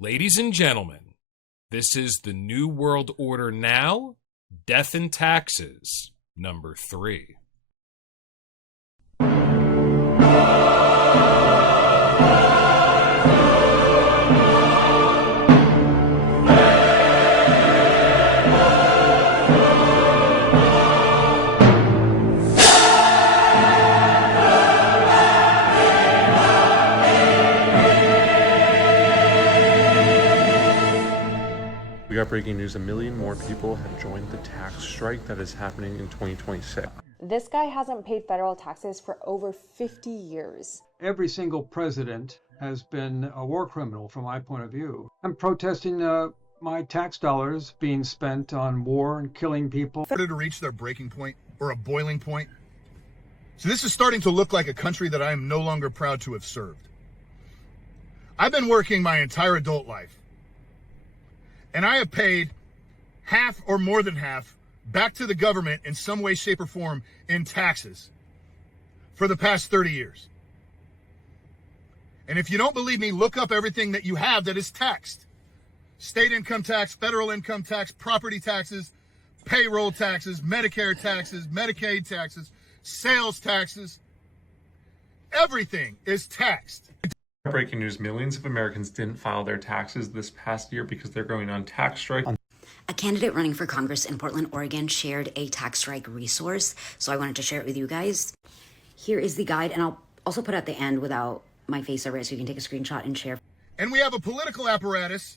Ladies and gentlemen, this is the New World Order Now, Death and Taxes, number 3. We got breaking news. 1 million more people have joined the tax strike that is happening in 2026. This guy hasn't paid federal taxes for over 50 years. Every single president has been a war criminal from my point of view. I'm protesting my tax dollars being spent on war and killing people. To reach their breaking point or a boiling point. So this is starting to look like a country that I am no longer proud to have served. I've been working my entire adult life, and I have paid half or more than half back to the government in some way, shape, or form in taxes for the past 30 years. And if you don't believe me, look up everything that you have that is taxed. State income tax, federal income tax, property taxes, payroll taxes, Medicare taxes, Medicaid taxes, sales taxes. Everything is taxed. Breaking news, millions of Americans didn't file their taxes this past year because they're going on tax strike. A candidate running for Congress in Portland, Oregon shared a tax strike resource, so I wanted to share it with you guys. Here is the guide, and I'll also put at the end without my face over it so you can take a screenshot and share. And we have a political apparatus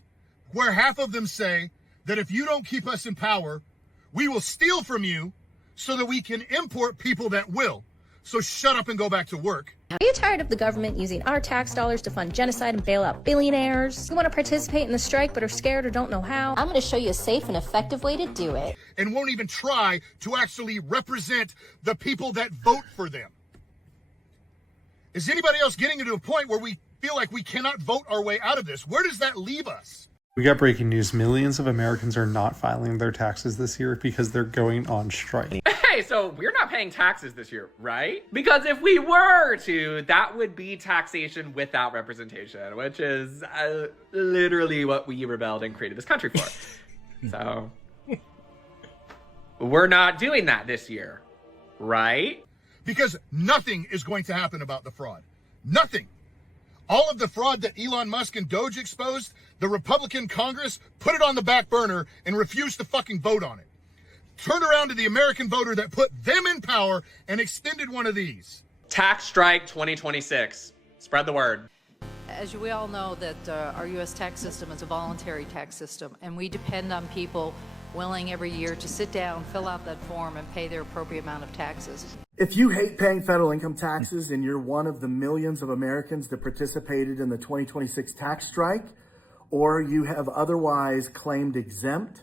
where half of them say that if you don't keep us in power, we will steal from you so that we can import people that will. So shut up and go back to work. Are you tired of the government using our tax dollars to fund genocide and bail out billionaires? You want to participate in the strike but are scared or don't know how? I'm going to show you a safe and effective way to do it. And won't even try to actually represent the people that vote for them. Is anybody else getting to a point where we feel like we cannot vote our way out of this? Where does that leave us? We got breaking news. Millions of Americans are not filing their taxes this year because they're going on strike. Hey, so we're not paying taxes this year, right? Because if we were to, that would be taxation without representation, which is literally what we rebelled and created this country for. So we're not doing that this year, right? Because nothing is going to happen about the fraud. Nothing. All of the fraud that Elon Musk and Doge exposed, the Republican Congress put it on the back burner and refused to fucking vote on it. Turn around to the American voter that put them in power and extended one of these. Tax strike 2026. Spread the word. As we all know, that our U.S. tax system is a voluntary tax system, and we depend on people willing every year to sit down, fill out that form, and pay their appropriate amount of taxes. If you hate paying federal income taxes and you're one of the millions of Americans that participated in the 2026 tax strike, or you have otherwise claimed exempt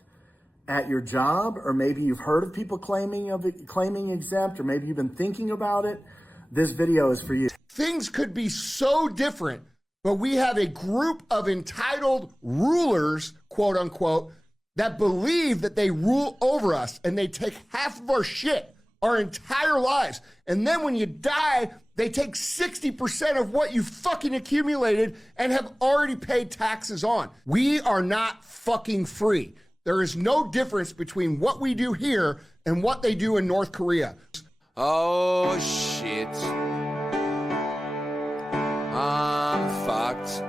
at your job, or maybe you've heard of people claiming exempt, or maybe you've been thinking about it, this video is for you. Things could be so different, but we have a group of entitled rulers, quote unquote, that believe that they rule over us, and they take half of our shit our entire lives. And then when you die, they take 60% of what you fucking accumulated and have already paid taxes on. We are not fucking free. There is no difference between what we do here and what they do in North Korea. Oh, shit. I'm fucked.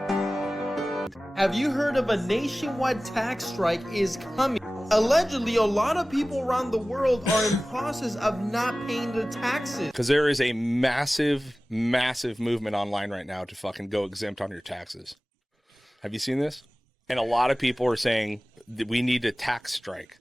Have you heard of a nationwide tax strike is coming? Allegedly, a lot of people around the world are in process of not paying their taxes. Because there is a massive, massive movement online right now to fucking go exempt on your taxes. Have you seen this? And a lot of people are saying that we need a tax strike.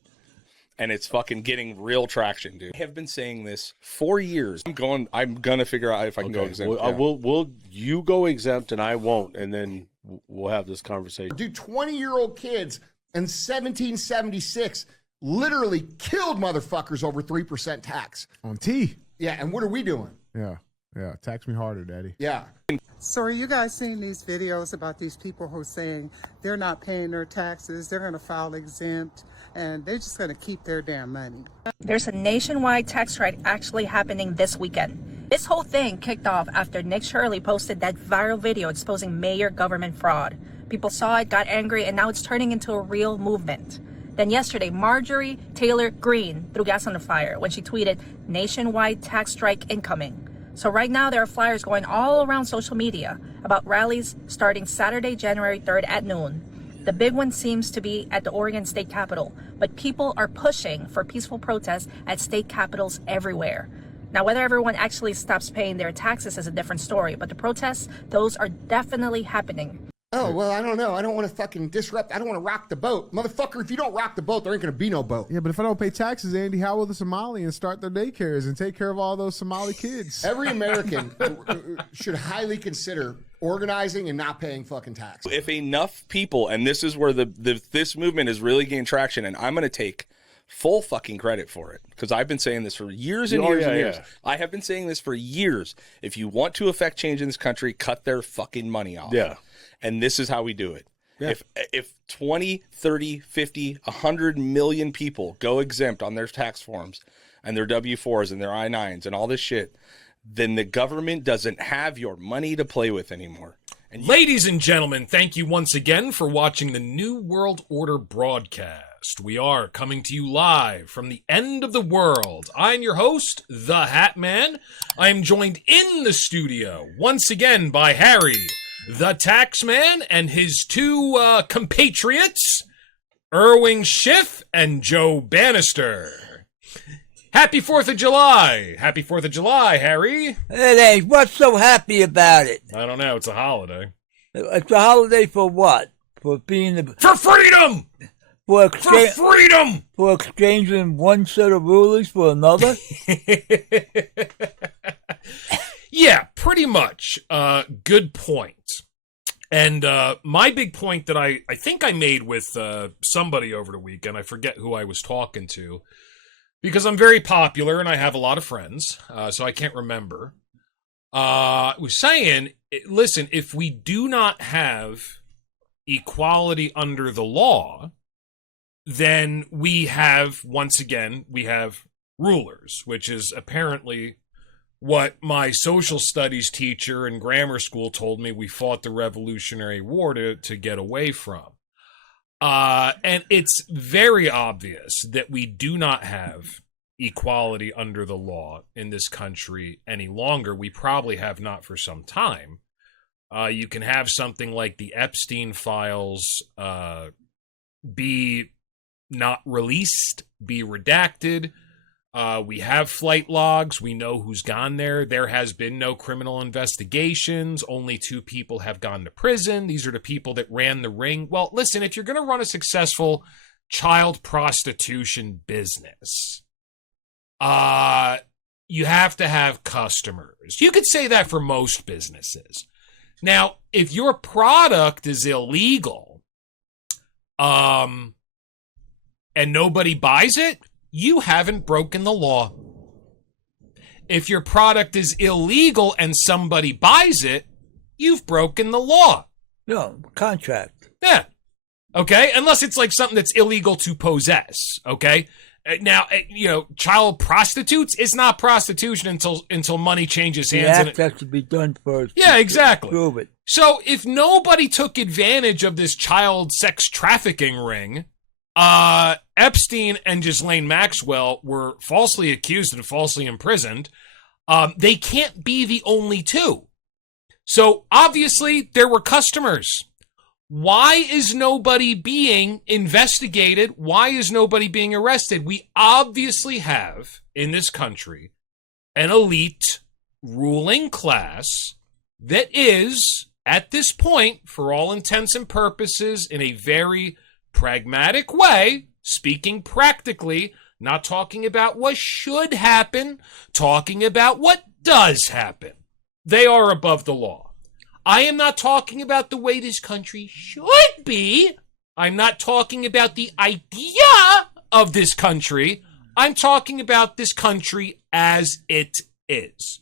And it's fucking getting real traction, dude. I have been saying this for years. I'm gonna figure out if I can go exempt. Well, you go exempt and I won't, and then we'll have this conversation. Dude, 20-year-old kids in 1776 literally killed motherfuckers over 3% tax. On T. Yeah, and what are we doing? Yeah, tax me harder, daddy. Yeah. So are you guys seeing these videos about these people who are saying they're not paying their taxes, they're going to file exempt, and they're just going to keep their damn money? There's a nationwide tax strike actually happening this weekend. This whole thing kicked off after Nick Shirley posted that viral video exposing major government fraud. People saw it, got angry, and now it's turning into a real movement. Then yesterday, Marjorie Taylor Greene threw gas on the fire when she tweeted, "Nationwide tax strike incoming." So right now there are flyers going all around social media about rallies starting Saturday, January 3rd at noon. The big one seems to be at the Oregon State Capitol, but people are pushing for peaceful protests at state capitals everywhere. Now, whether everyone actually stops paying their taxes is a different story, but the protests, those are definitely happening. Oh, well, I don't know. I don't want to fucking disrupt. I don't want to rock the boat. Motherfucker, if you don't rock the boat, there ain't going to be no boat. Yeah, but if I don't pay taxes, Andy, how will the Somalians start their daycares and take care of all those Somali kids? Every American should highly consider organizing and not paying fucking taxes. If enough people, and this is where this movement has really gained traction, and I'm going to take full fucking credit for it, because I've been saying this for years and years and years. I have been saying this for years. If you want to affect change in this country, cut their fucking money off. Yeah. And this is how we do it. Yeah. If 20, 30, 50, 100 million people go exempt on their tax forms and their W-4s and their I-9s and all this shit, then the government doesn't have your money to play with anymore. And ladies and gentlemen, thank you once again for watching the New World Order broadcast. We are coming to you live from the end of the world. I'm your host, The Hat Man. I am joined in the studio once again by Harry, the Tax Man, and his two compatriots, Erwin Schiff and Joe Bannister. Happy 4th of July! Happy 4th of July, Harry! It ain't. What's so happy about it? I don't know. It's a holiday. It's a holiday for what? For being for freedom! For freedom! For exchanging one set of rulers for another? Yeah, pretty much. Good point. And my big point that I think I made with somebody over the weekend, I forget who I was talking to, because I'm very popular and I have a lot of friends, so I can't remember. Was saying, listen, if we do not have equality under the law, then we have, once again, we have rulers, which is apparently what my social studies teacher in grammar school told me we fought the Revolutionary War to get away from. And it's very obvious that we do not have equality under the law in this country any longer. We probably have not for some time. You can have something like the Epstein files be not released, be redacted. We have flight logs. We know who's gone there. There has been no criminal investigations. Only 2 people have gone to prison. These are the people that ran the ring. Well, listen, if you're going to run a successful child prostitution business, you have to have customers. You could say that for most businesses. Now, if your product is illegal, and nobody buys it, you haven't broken the law. If your product is illegal and somebody buys it, you've broken the law. No, contract. Yeah. Okay? Unless it's like something that's illegal to possess. Okay? Now, child prostitutes, it's not prostitution until money changes hands. The act has to be done first. Yeah, exactly. Prove it. So if nobody took advantage of this child sex trafficking ring, Epstein and Ghislaine Maxwell were falsely accused and falsely imprisoned. They can't be the only 2. So obviously there were customers. Why is nobody being investigated? Why is nobody being arrested? We obviously have in this country an elite ruling class that is, at this point, for all intents and purposes, in a very pragmatic way, speaking practically, not talking about what should happen, talking about what does happen. They are above the law. I am not talking about the way this country should be. I'm not talking about the idea of this country. I'm talking about this country as it is.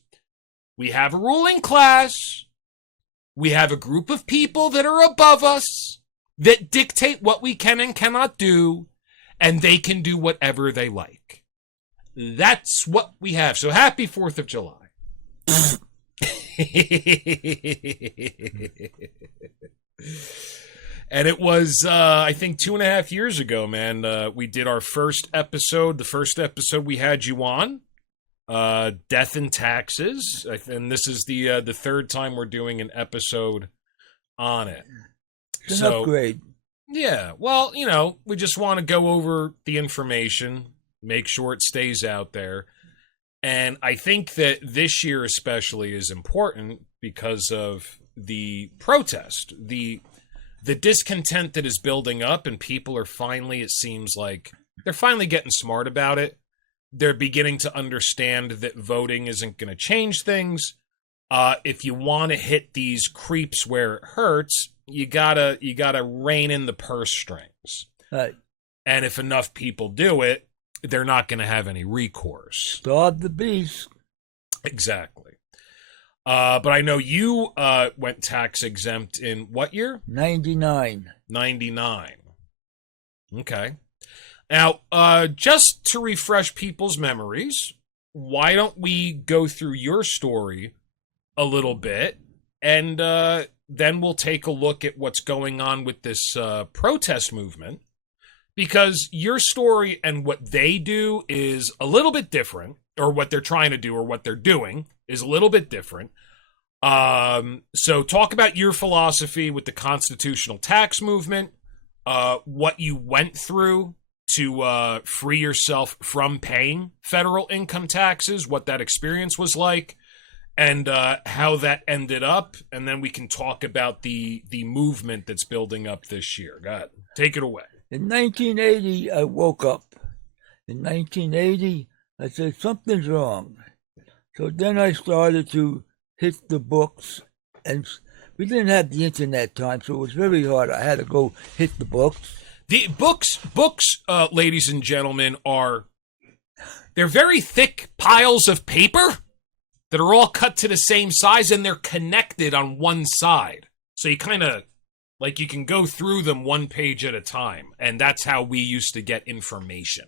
We have a ruling class. We have a group of people that are above us that dictate what we can and cannot do, and they can do whatever they like. That's what we have. So happy 4th of July. And it was, I think, 2.5 years ago, man. We did our first episode. The first episode we had you on, Death and Taxes. And this is the third time we're doing an episode on it. It's an upgrade. Yeah. Well, you know, we just want to go over the information, make sure it stays out there. And I think that this year especially is important because of the protest, the discontent that is building up, and people are finally, it seems like, they're finally getting smart about it. They're beginning to understand that voting isn't going to change things. If you want to hit these creeps where it hurts, you gotta rein in the purse strings. Right. And if enough people do it, they're not going to have any recourse. Starve the beast. Exactly. But I know you went tax exempt in what year? 99. 99. Okay. Now, just to refresh people's memories, why don't we go through your story a little bit, and then we'll take a look at what's going on with this protest movement, because your story and what they do is a little bit different, or what they're trying to do or what they're doing is a little bit different. So talk about your philosophy with the constitutional tax movement, what you went through to free yourself from paying federal income taxes, what that experience was like, and how that ended up, and then we can talk about the movement that's building up this year. Go ahead. Take it away. In 1980, I woke up. In 1980, I said, something's wrong. So then I started to hit the books, and we didn't have the internet time, so it was very hard. I had to go hit the books. The books, ladies and gentlemen, they're very thick piles of paper that are all cut to the same size, and they're connected on one side. So you kind of, like, you can go through them one page at a time, and that's how we used to get information.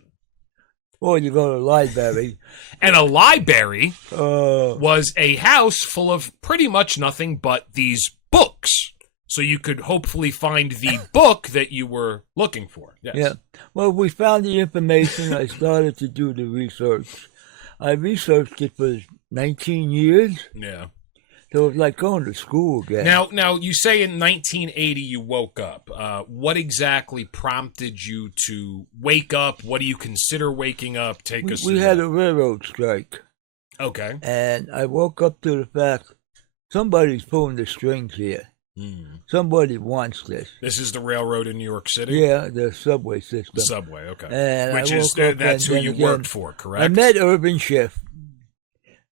Or you go to a library. And a library was a house full of pretty much nothing but these books. So you could hopefully find the book that you were looking for. Yes. Yeah. Well, we found the information. I started to do the research. I researched it for 19 years. Yeah. So it was like going to school again. Now you say in 1980 you woke up. What exactly prompted you to wake up? What do you consider waking up? Take us through We had a railroad strike. Okay. And I woke up to the fact somebody's pulling the strings here. Somebody wants this. This is the railroad in New York City? Yeah, the subway system. The subway, okay. And which is that's who you worked for, correct? I met Urban Schiff.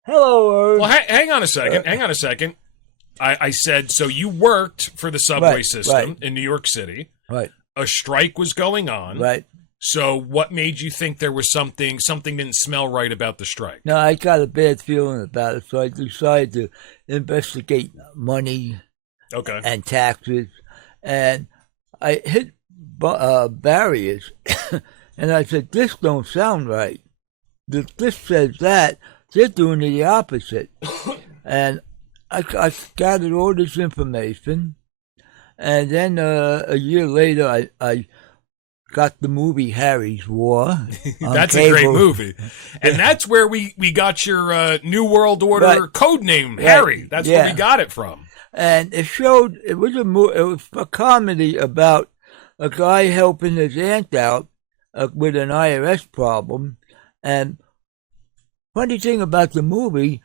Hello, Urban. Well, hang on a second. I said, so you worked for the subway system in New York City. Right. A strike was going on. Right. So what made you think there was something didn't smell right about the strike? No, I got a bad feeling about it, so I decided to investigate money. Okay. And taxes, and I hit barriers, and I said, this don't sound right. This says that, they're doing the opposite. And I gathered all this information, and then a year later, I got the movie Harry's War. That's a great movie. And that's where we got your New World Order code name, Harry. That's where we got it from. And it showed, it was a comedy about a guy helping his aunt out with an IRS problem. And funny thing about the movie,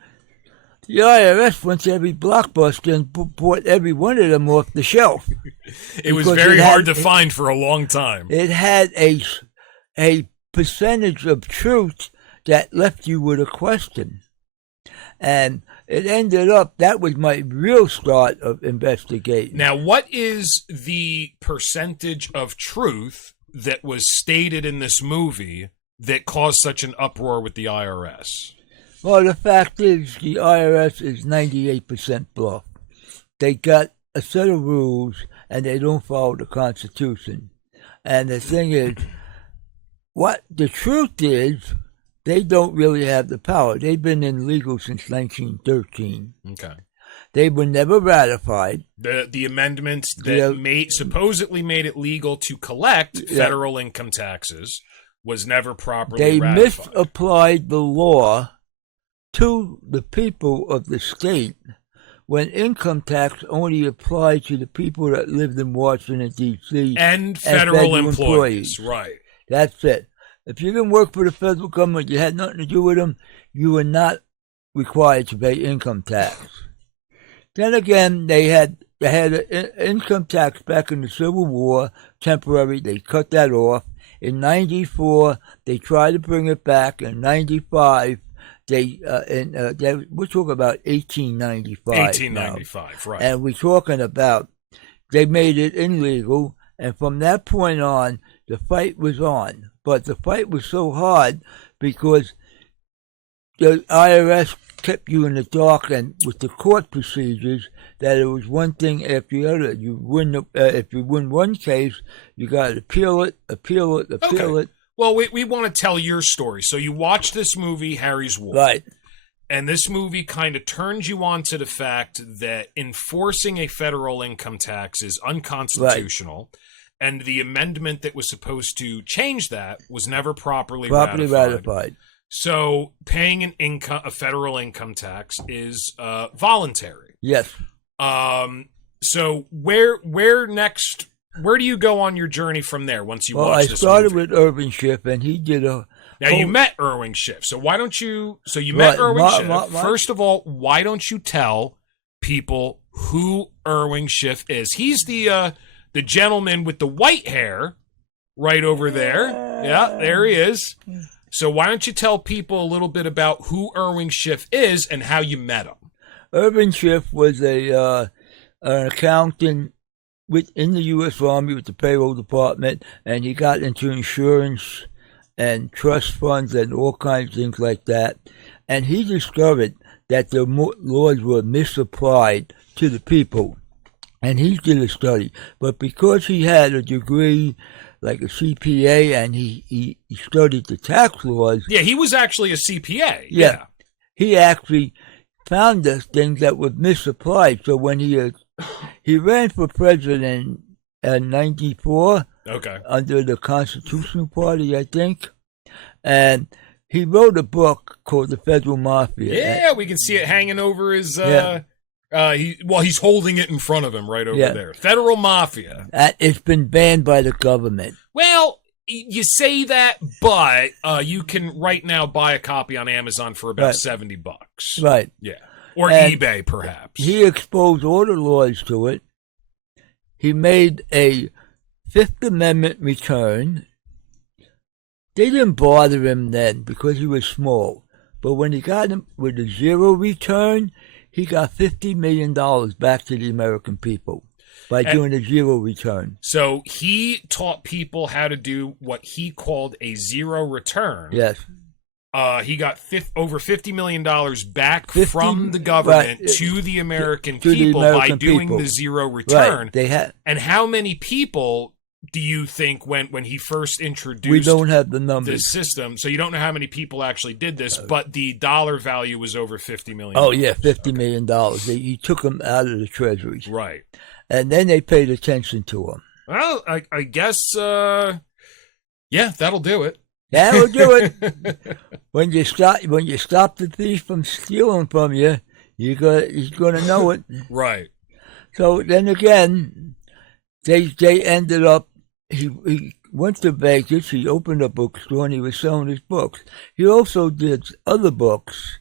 the IRS went to every Blockbuster and bought every one of them off the shelf. It was very hard to find for a long time. It had a percentage of truth that left you with a question. And it ended up, that was my real start of investigating. Now, what is the percentage of truth that was stated in this movie that caused such an uproar with the IRS? Well, the fact is, the IRS is 98% bluff. They got a set of rules, and they don't follow the Constitution. And the thing is, what the truth is, they don't really have the power. They've been in legal since 1913. Okay. They were never ratified. The amendments that supposedly made it legal to collect federal income taxes was never properly ratified. They misapplied the law to the people of the state when income tax only applied to the people that lived in Washington, D.C. and federal employees. Right. That's it. If you didn't work for the federal government, you had nothing to do with them, you were not required to pay income tax. Then again, they had an income tax back in the Civil War, temporary. They cut that off. In 94, they tried to bring it back. In 95, we're talking about 1895. 1895, right. And we're talking about they made it illegal. And from that point on, the fight was on. But the fight was so hard because the IRS kept you in the dark, and with the court procedures, that it was one thing after the other. You win if you win one case, you got to appeal it. Well, we want to tell your story. So you watch this movie, Harry's War. Right. And this movie kind of turns you on to the fact that enforcing a federal income tax is unconstitutional. Right. And the amendment that was supposed to change that was never properly ratified. So paying a federal income tax is voluntary. Yes. So where next? Where do you go on your journey from there once you watch this movie? Well, I started with Irving Schiff, and he did a... Now, you met Irving Schiff, so why don't you... So you met Irving Schiff. First of all, why don't you tell people who Irving Schiff is? He's the gentleman with the white hair right over there. Yeah, there he is. So why don't you tell people a little bit about who Irving Schiff is and how you met him? Irving Schiff was an accountant in the U.S. Army with the payroll department, and he got into insurance and trust funds and all kinds of things like that. And he discovered that the laws were misapplied to the people. And he did a study. But because he had a degree like a CPA, and he studied the tax laws. Yeah, he was actually a CPA. Yeah. He actually found the things that were misapplied. So when he ran for president in 94, under the Constitutional Party, I think, and he wrote a book called The Federal Mafia. Yeah, we can see it hanging over his... he's holding it in front of him right over there. Federal Mafia. It's been banned by the government. Well, you say that, but you can right now buy a copy on Amazon for about $70. Right. Yeah. Or eBay, perhaps. He exposed all the laws to it. He made a Fifth Amendment return. They didn't bother him then because he was small. But when he got him with a zero return, he got $50 million back to the American people by doing a zero return. So he taught people how to do what he called a zero return. Yes. He got over $50 million back from the government to the American people by doing the zero return. Right. And how many people do you think when he first introduced we don't have the numbers. This system? So you don't know how many people actually did this, but the dollar value was over $50 million. Oh, yeah, $50 million. He took them out of the treasuries. Right. And then they paid attention to him. Well, I guess, that'll do it. That'll do it. When you stop the thief from stealing from you, he's going to know it. Right. So then again, they ended up. He went to Vegas. He opened a bookstore and he was selling his books. He also did other books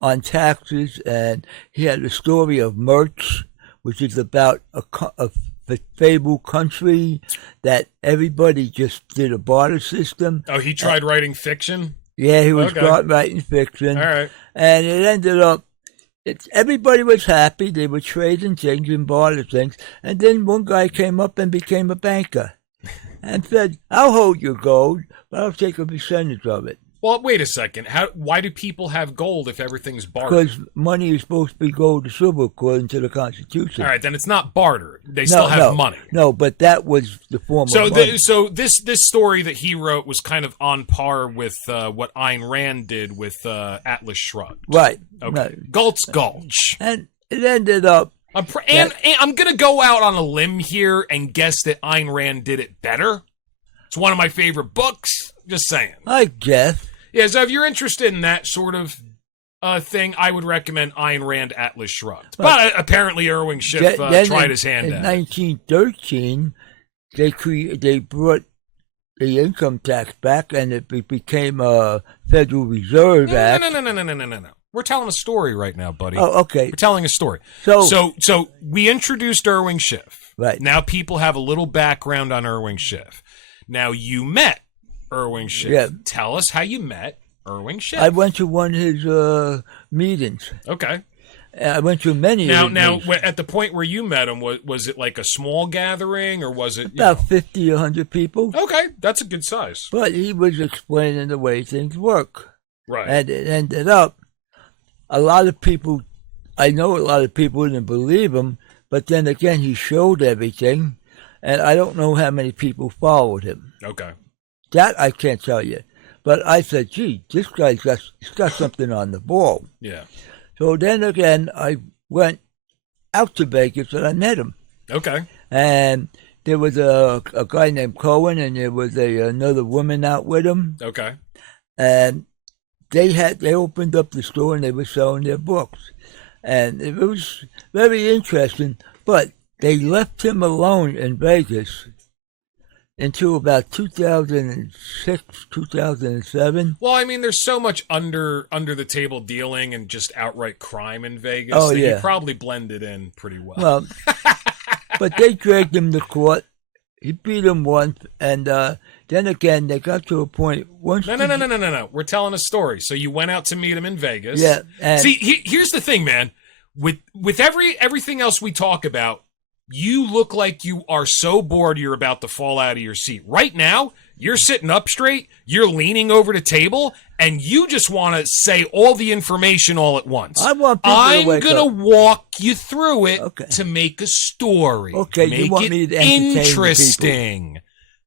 on taxes, and he had a story of Merch, which is about a fabled country that everybody just did a barter system. Oh, he tried writing fiction? Yeah, he was writing fiction. All right. And it ended up, everybody was happy. They were trading things and barter things. And then one guy came up and became a banker and said, I'll hold your gold, but I'll take a percentage of it. Well, wait a second. Why do people have gold if everything's bartered? Because money is supposed to be gold or silver according to the Constitution. All right, then it's not bartered. They still have money. No, but that was the form of money. So this story that he wrote was kind of on par with what Ayn Rand did with Atlas Shrugged. Right. Okay. Right. Galt's Gulch. And it ended up. And I'm going to go out on a limb here and guess that Ayn Rand did it better. It's one of my favorite books. Just saying. I guess. Yeah, so if you're interested in that sort of thing, I would recommend Ayn Rand Atlas Shrugged. But apparently Irving Schiff tried his hand at it. In 1913, they brought the income tax back, and it became a Federal Reserve Act. No. We're telling a story right now, buddy. Oh, okay. We're telling a story. So we introduced Irving Schiff. Right. Now people have a little background on Irving Schiff. Now you met Irving Schiff. Yeah. Tell us how you met Irving Schiff. I went to one of his meetings. Okay. I went to many of his Now, meetings. at the point where you met him, was it like a small gathering, or was it About 50, 100 people. Okay, that's a good size. But he was explaining the way things work. Right. And it ended up, a lot of people, I know a lot of people didn't believe him, but then again, he showed everything, and I don't know how many people followed him. Okay. That I can't tell you. But I said, gee, this guy's got something on the ball. Yeah. So then again, I went out to Vegas and I met him. Okay. And there was a guy named Cohen, and there was another woman out with him. Okay. And they opened up the store and they were selling their books. And it was very interesting, but they left him alone in Vegas until about 2006, 2007. Well, I mean, there's so much under the table dealing and just outright crime in Vegas Oh, that yeah. he probably blended in pretty well. Well, but they dragged him to court. He beat him once, and then again, they got to a point. Once No. We're telling a story. So you went out to meet him in Vegas. Yeah. And See, here's the thing, man. With everything else we talk about, you look like you are so bored you're about to fall out of your seat. Right now, you're sitting up straight, you're leaning over the table, and you just want to say all the information all at once. I want people to wake I'm going up. to walk you through it to make a story. Okay, make you want it me to entertain the interesting.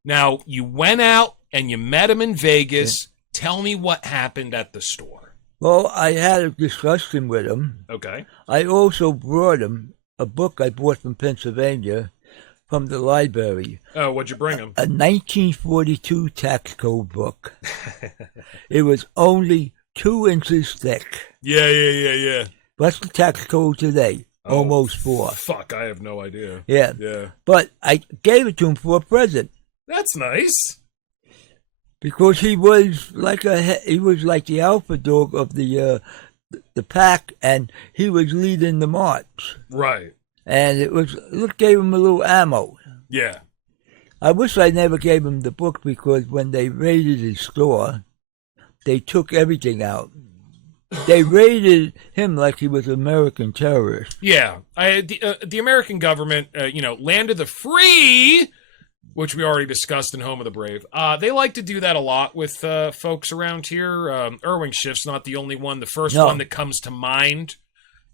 Now, you went out and you met him in Vegas. Tell me what happened at the store. Well, I had a discussion with him. Okay. I also brought him a book I bought from Pennsylvania from the library. Oh, what'd you bring him? A 1942 tax code book. It was only 2 inches thick. Yeah. What's the tax code today? Almost 4. Fuck, I have no idea. Yeah. Yeah. But I gave it to him for a present. That's nice. Because he was like the alpha dog of the pack, and he was leading the march. Right. And it gave him a little ammo. Yeah. I wish I never gave him the book, because when they raided his store, they took everything out. They raided him like he was an American terrorist. Yeah. The American government, land of the free, which we already discussed in Home of the Brave. They like to do that a lot with folks around here. Irving Schiff's not the only one. The first one that comes to mind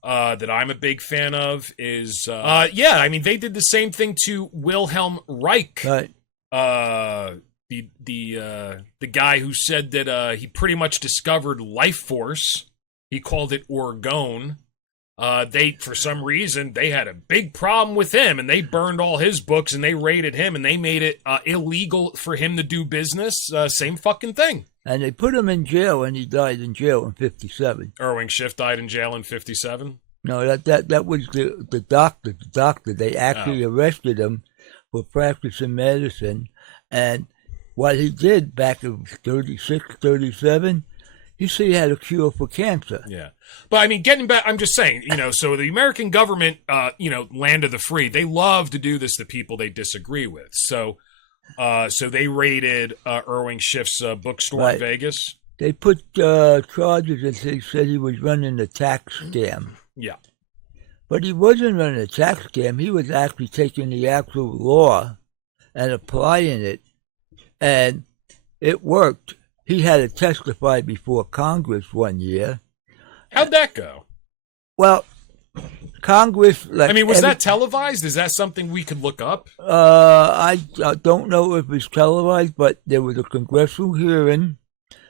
that I'm a big fan of is, they did the same thing to Wilhelm Reich. Right. The guy who said that he pretty much discovered life force. He called it orgone. For some reason, they had a big problem with him, and they burned all his books, and they raided him, and they made it illegal for him to do business. Same fucking thing. And they put him in jail, and he died in jail in 1957. Irving Schiff died in jail in 1957? No, that was the doctor. The doctor, they actually arrested him for practicing medicine, and what he did back in 36, 37, he said he had a cure for cancer. Yeah. But, I mean, getting back, I'm just saying, so the American government, land of the free, they love to do this to people they disagree with. So they raided Irving Schiff's bookstore in Vegas. They put charges, and they said he was running a tax scam. Yeah. But he wasn't running a tax scam. He was actually taking the actual law and applying it, and it worked. He had to testify before Congress one year. How'd that go? Well, Congress... was that televised? Is that something we could look up? I don't know if it's televised, but there was a congressional hearing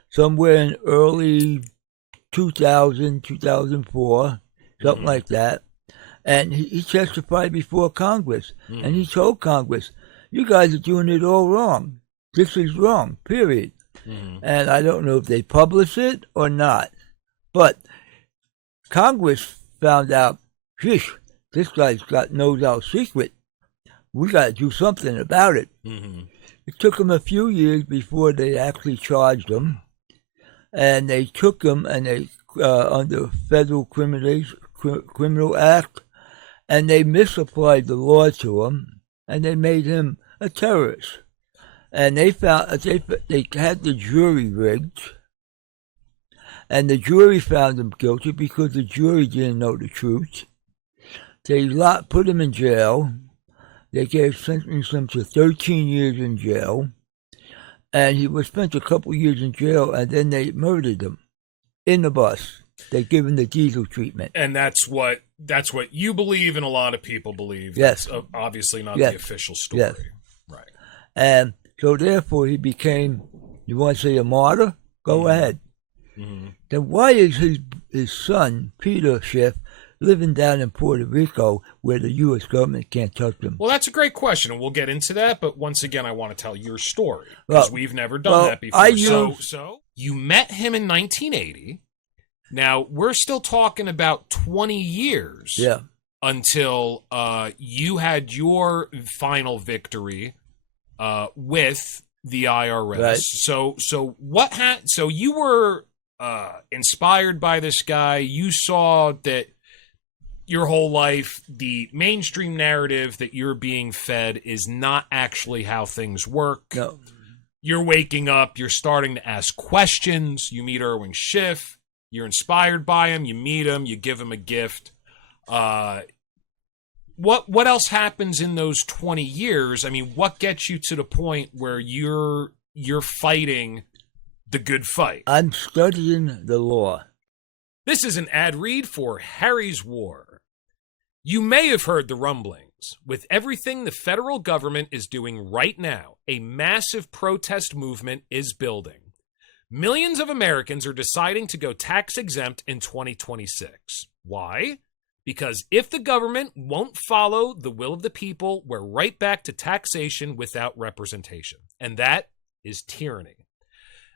somewhere in early 2000, 2004, something like that. And he testified before Congress, and he told Congress, you guys are doing it all wrong. This is wrong, period. And I don't know if they publish it or not. But Congress found out, sheesh, this guy's knows our secret. We got to do something about it. It took them a few years before they actually charged him. And they took him and they under Federal Criminal Act, and they misapplied the law to him, and they made him a terrorist. And they found they had the jury rigged, and the jury found him guilty because the jury didn't know the truth. They put him in jail. They sentenced him to 13 years in jail, and he was spent a couple years in jail, and then they murdered him in the bus. They give him the diesel treatment. And that's what you believe, and a lot of people believe. Yes. That's obviously not Yes. the official story. Yes. Right. And so therefore he became, you want to say a martyr? Go ahead. Then why is his son, Peter Schiff, living down in Puerto Rico where the U.S. government can't touch him? Well, that's a great question, and we'll get into that. But once again, I want to tell your story because we've never done that before. So you met him in 1980. Now we're still talking about 20 years. Yeah. Until you had your final victory with the IRS. Right. So what so you were inspired by this guy. You saw that your whole life, the mainstream narrative that you're being fed is not actually how things work. No. You're waking up, you're starting to ask questions. You meet Erwin Schiff. You're inspired by him. You meet him. You give him a gift. What else happens in those 20 years? I mean, what gets you to the point where you're fighting the good fight? I'm studying the law. This is an ad read for Harry's War. You may have heard the rumblings. With everything the federal government is doing right now, a massive protest movement is building. Millions of Americans are deciding to go tax exempt in 2026. Why? Because if the government won't follow the will of the people, we're right back to taxation without representation. And that is tyranny.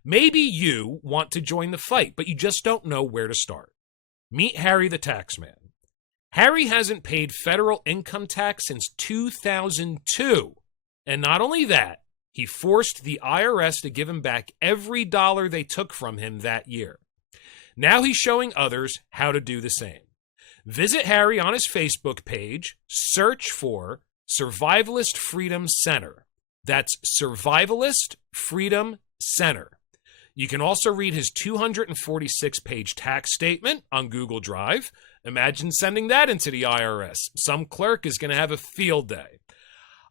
Maybe you want to join the fight, but you just don't know where to start. Meet Harry the Taxman. Harry hasn't paid federal income tax since 2002. And not only that, he forced the IRS to give him back every dollar they took from him that year. Now he's showing others how to do the same. Visit Harry on his Facebook page. Search for Survivalist Freedom Center. That's Survivalist Freedom Center. You can also read his 246-page tax statement on Google Drive. Imagine sending that into the IRS. Some clerk is going to have a field day.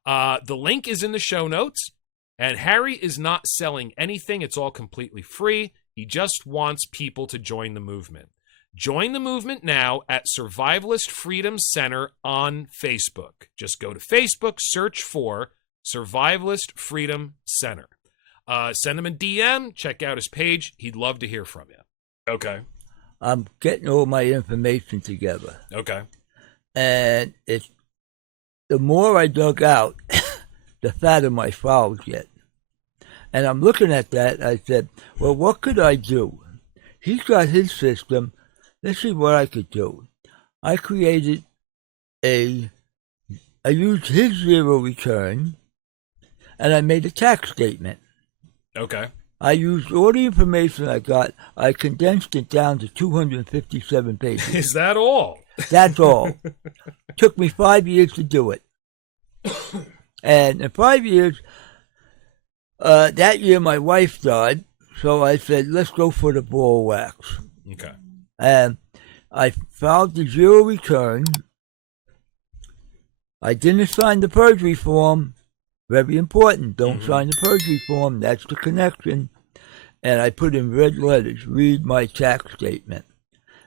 The link is in the show notes. And Harry is not selling anything. It's all completely free. He just wants people to join the movement. Join the movement now at Survivalist Freedom Center on Facebook. Just go to Facebook, search for Survivalist Freedom Center. Send him a DM, check out his page. He'd love to hear from you. Okay. I'm getting all my information together. Okay. And it's the more I dug out, the fatter my files get. And I'm looking at that, I said, well, what could I do? He's got his system. Let's see what I could do. I created I used his zero return, and I made a tax statement. Okay. I used all the information I got. I condensed it down to 257 pages. Is that all? That's all. Took me 5 years to do it. And in 5 years, that year my wife died, so I said, let's go for the ball wax. Okay. And I filed the zero return. I didn't sign the perjury form. Very important. Don't sign the perjury form. That's the connection. And I put in red letters, read my tax statement.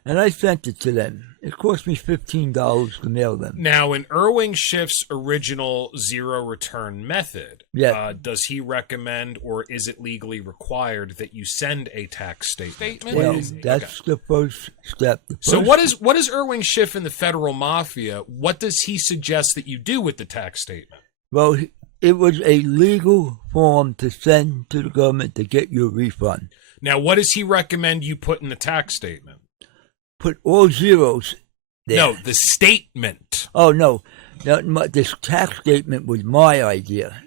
And I sent it to them It cost me $15 to mail them. Now, in Irving Schiff's original zero return method, does he recommend or is it legally required that you send a tax statement? Well, that's the first step. So what is Irving Schiff in the federal mafia? What does he suggest that you do with the tax statement? Well, it was a legal form to send to the government to get your refund. Now, what does he recommend you put in the tax statement? Put all zeros there. No, the statement. Oh, no. This tax statement was my idea.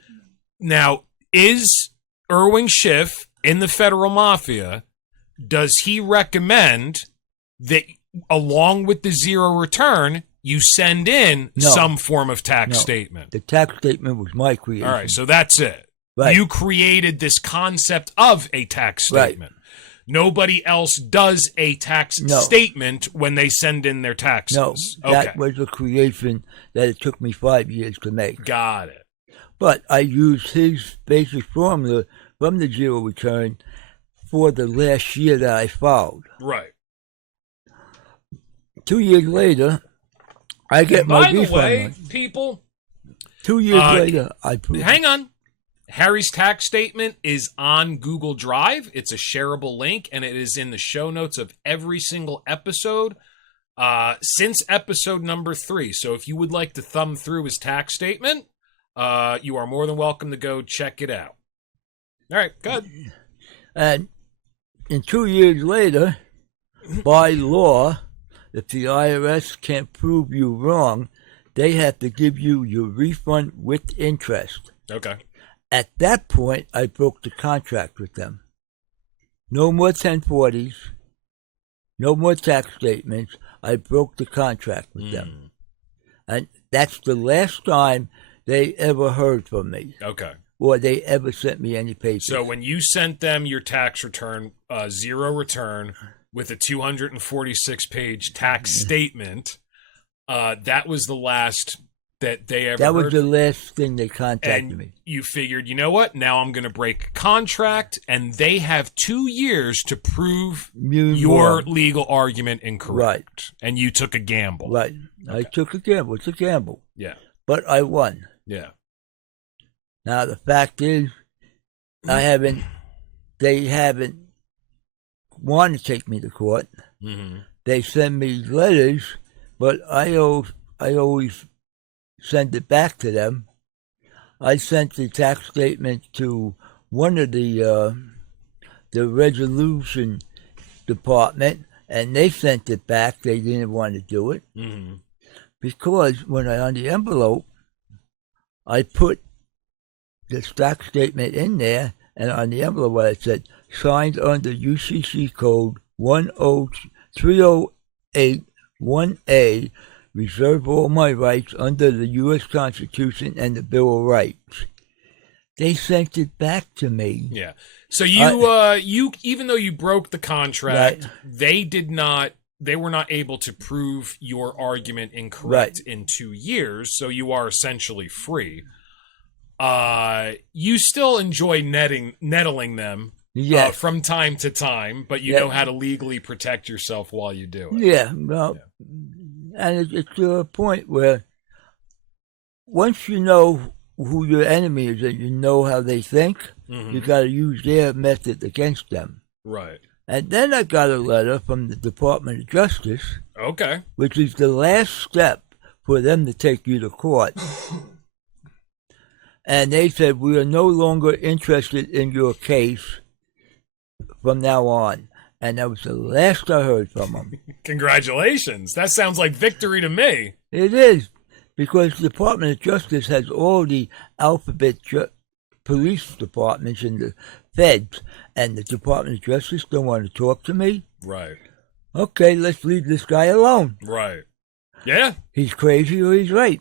Now, is Irving Schiff in the federal mafia, does he recommend that along with the zero return, you send in some form of tax statement? The tax statement was my creation. All right, so that's it. Right. You created this concept of a tax statement. Right. Nobody else does a tax statement when they send in their taxes. No, that was a creation that it took me 5 years to make. Got it. But I used his basic formula from the zero return for the last year that I filed. Right. 2 years later, I get my refund. By the way, people, 2 years later, hang on. Harry's tax statement is on Google Drive. It's a shareable link, and it is in the show notes of every single episode since episode number 3. So if you would like to thumb through his tax statement, you are more than welcome to go check it out. All right, good. And 2 years later, by law, if the IRS can't prove you wrong, they have to give you your refund with interest. Okay. At that point, I broke the contract with them. No more 1040s, no more tax statements. I broke the contract with them. And that's the last time they ever heard from me. Okay. Or they ever sent me any papers. So when you sent them your tax return, zero return, with a 246-page tax statement, that was the last that they ever That was heard. the last thing they contacted And me. you figured, you know what? Now I'm going to break contract, and they have 2 years to prove your legal argument incorrect. Right. And you took a gamble. Right. Okay. I took a gamble. It's a gamble. Yeah. But I won. Yeah. Now, the fact is, they haven't wanted to take me to court. Mm-hmm. They send me letters, but I always send it back to them. I sent the tax statement to one of the resolution department, and they sent it back. They didn't want to do it. Mm-hmm. Because on the envelope, I put the tax statement in there, and on the envelope it said, signed under UCC code 10308-1A, reserve all my rights under the U.S. Constitution and the Bill of Rights. They sent it back to me. Yeah. So you even though you broke the contract, right. They were not able to prove your argument incorrect in 2 years, so you are essentially free. You still enjoy nettling them from time to time, but you know how to legally protect yourself while you do it. Yeah, well, and it's to a point where once you know who your enemy is and you know how they think, you got to use their method against them. Right. And then I got a letter from the Department of Justice. Okay. Which is the last step for them to take you to court. And they said, we are no longer interested in your case from now on. And that was the last I heard from them. Congratulations. That sounds like victory to me. It is, because the Department of Justice has all the alphabet police departments in the feds, and the Department of Justice don't want to talk to me. Right. Okay, let's leave this guy alone. Right. Yeah. He's crazy or he's right.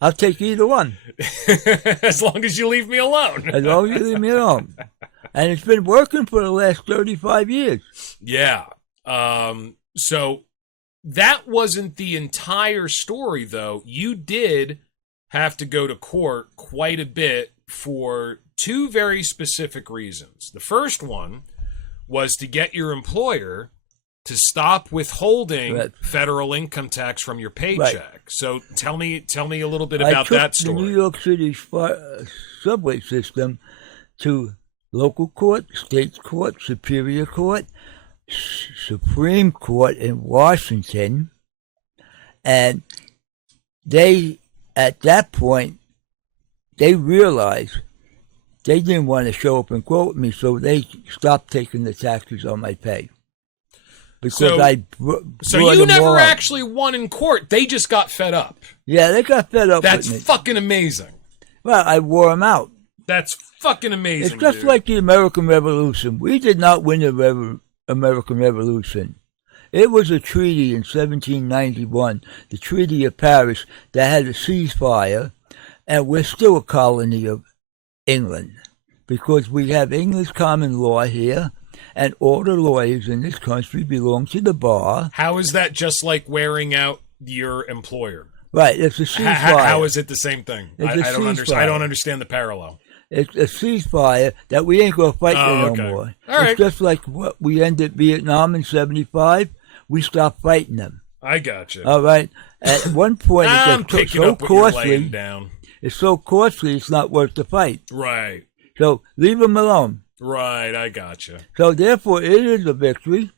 I'll take either one. As long as you leave me alone. As long as you leave me alone. And it's been working for the last 35 years. Yeah. So that wasn't the entire story, though. You did have to go to court quite a bit for 2 very specific reasons. The first one was to get your employer to stop withholding federal income tax from your paycheck. Right. So tell me a little bit about that story. The New York City subway system to local court, state court, superior court, Supreme Court in Washington, and they, at that point, they realized they didn't want to show up and quote me, so they stopped taking the taxes on my pay. Because so you never actually won in court. They just got fed up. Yeah, they got fed up That's with me. fucking amazing. Well, I wore them out. That's fucking amazing, It's just dude. like the American Revolution. We did not win the American Revolution. It was a treaty in 1791, the Treaty of Paris, that had a ceasefire, and we're still a colony of England because we have English common law here, and all the lawyers in this country belong to the bar. How is that just like wearing out your employer? Right, it's a ceasefire. How is it the same thing? I don't understand the parallel. It's a ceasefire that we ain't going to fight no more. All right. It's just like what we ended Vietnam in 75. We stopped fighting them. I got you. All right. At one point, I'm it's picking so up what you're costly. laying down. It's so costly, it's not worth the fight. Right. So leave them alone. Right, I got you. So therefore, it is a victory.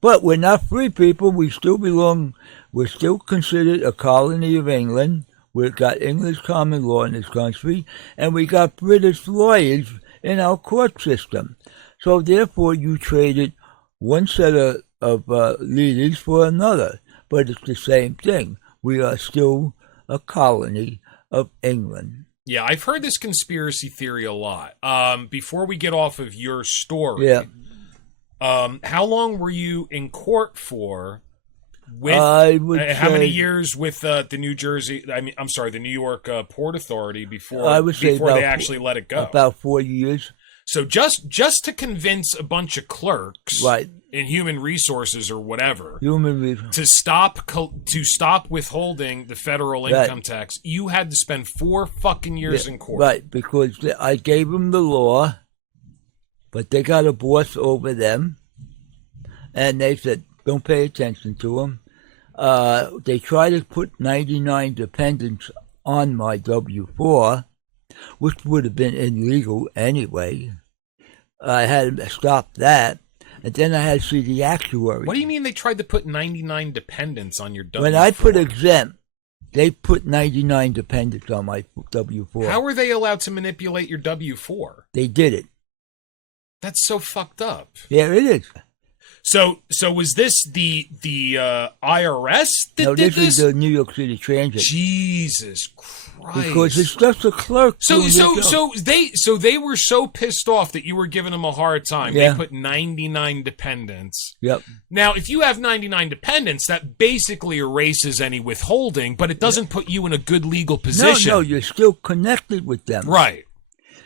But we're not free people. We still belong. We're still considered a colony of England. We've got English common law in this country, and we got British lawyers in our court system. So therefore, you traded one set of leaders for another. But it's the same thing. We are still a colony of England. Yeah, I've heard this conspiracy theory a lot. Before we get off of your story, Yeah. How long were you in court for? With I would how many say- years with the New York Port Authority before I would say before they about actually let it go? About 4 years. So just to convince a bunch of clerks, Right. in human resources or whatever, Human to stop withholding the federal Right. income tax, you had to spend 4 fucking years in court. Right, because I gave them the law, but they got a boss over them, and they said, don't pay attention to them. They tried to put 99 dependents on my W-4, which would have been illegal anyway. I had to stop that, and then I had to see the actuary. What do you mean they tried to put 99 dependents on your W-4? When I put exempt, they put 99 dependents on my W-4. How were they allowed to manipulate your W-4? They did it. That's so fucked up. Yeah, it is. So was this the IRS that No, did this is the New York City Transit. Jesus Christ! Because it's just a clerk. So doing their job. they were so pissed off that you were giving them a hard time. Yeah. They put 99 dependents. Yep. Now, if you have 99 dependents, that basically erases any withholding, but it doesn't put you in a good legal position. No, you're still connected with them. Right.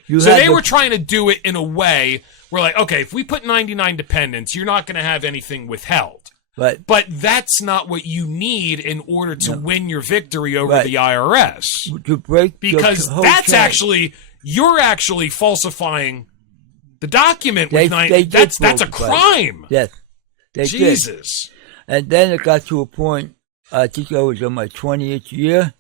You So had they the- were trying to do it in a way where, like, okay, if we put 99 dependents, you're not going to have anything withheld. Right. But that's not what you need in order to win your victory over Right. the IRS. To break the Because whole that's chain. actually, you're actually falsifying the document with They did that's a falsify it. crime. Yes. They Jesus. did. And then it got to a point, I think I was in my 20th year,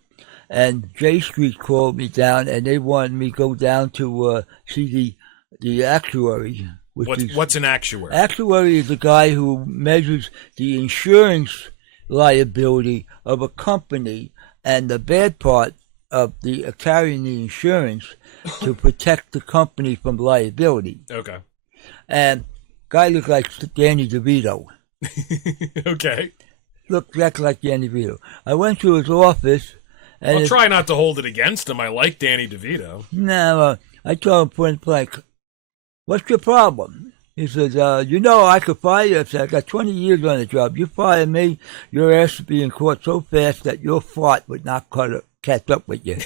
and J Street called me down, and they wanted me to go down to see the actuary. What's an actuary? Actuary is the guy who measures the insurance liability of a company, and the bad part of the carrying the insurance to protect the company from liability. Okay. And guy looked like Danny DeVito. Okay. Looked exactly like Danny DeVito. I went to his office. And I'll try not to hold it against him. I like Danny DeVito. No, I told him point blank, what's your problem? He says, I could fire you. I said, I got 20 years on the job. You fire me, your ass would be in court so fast that your fart would not catch up with you.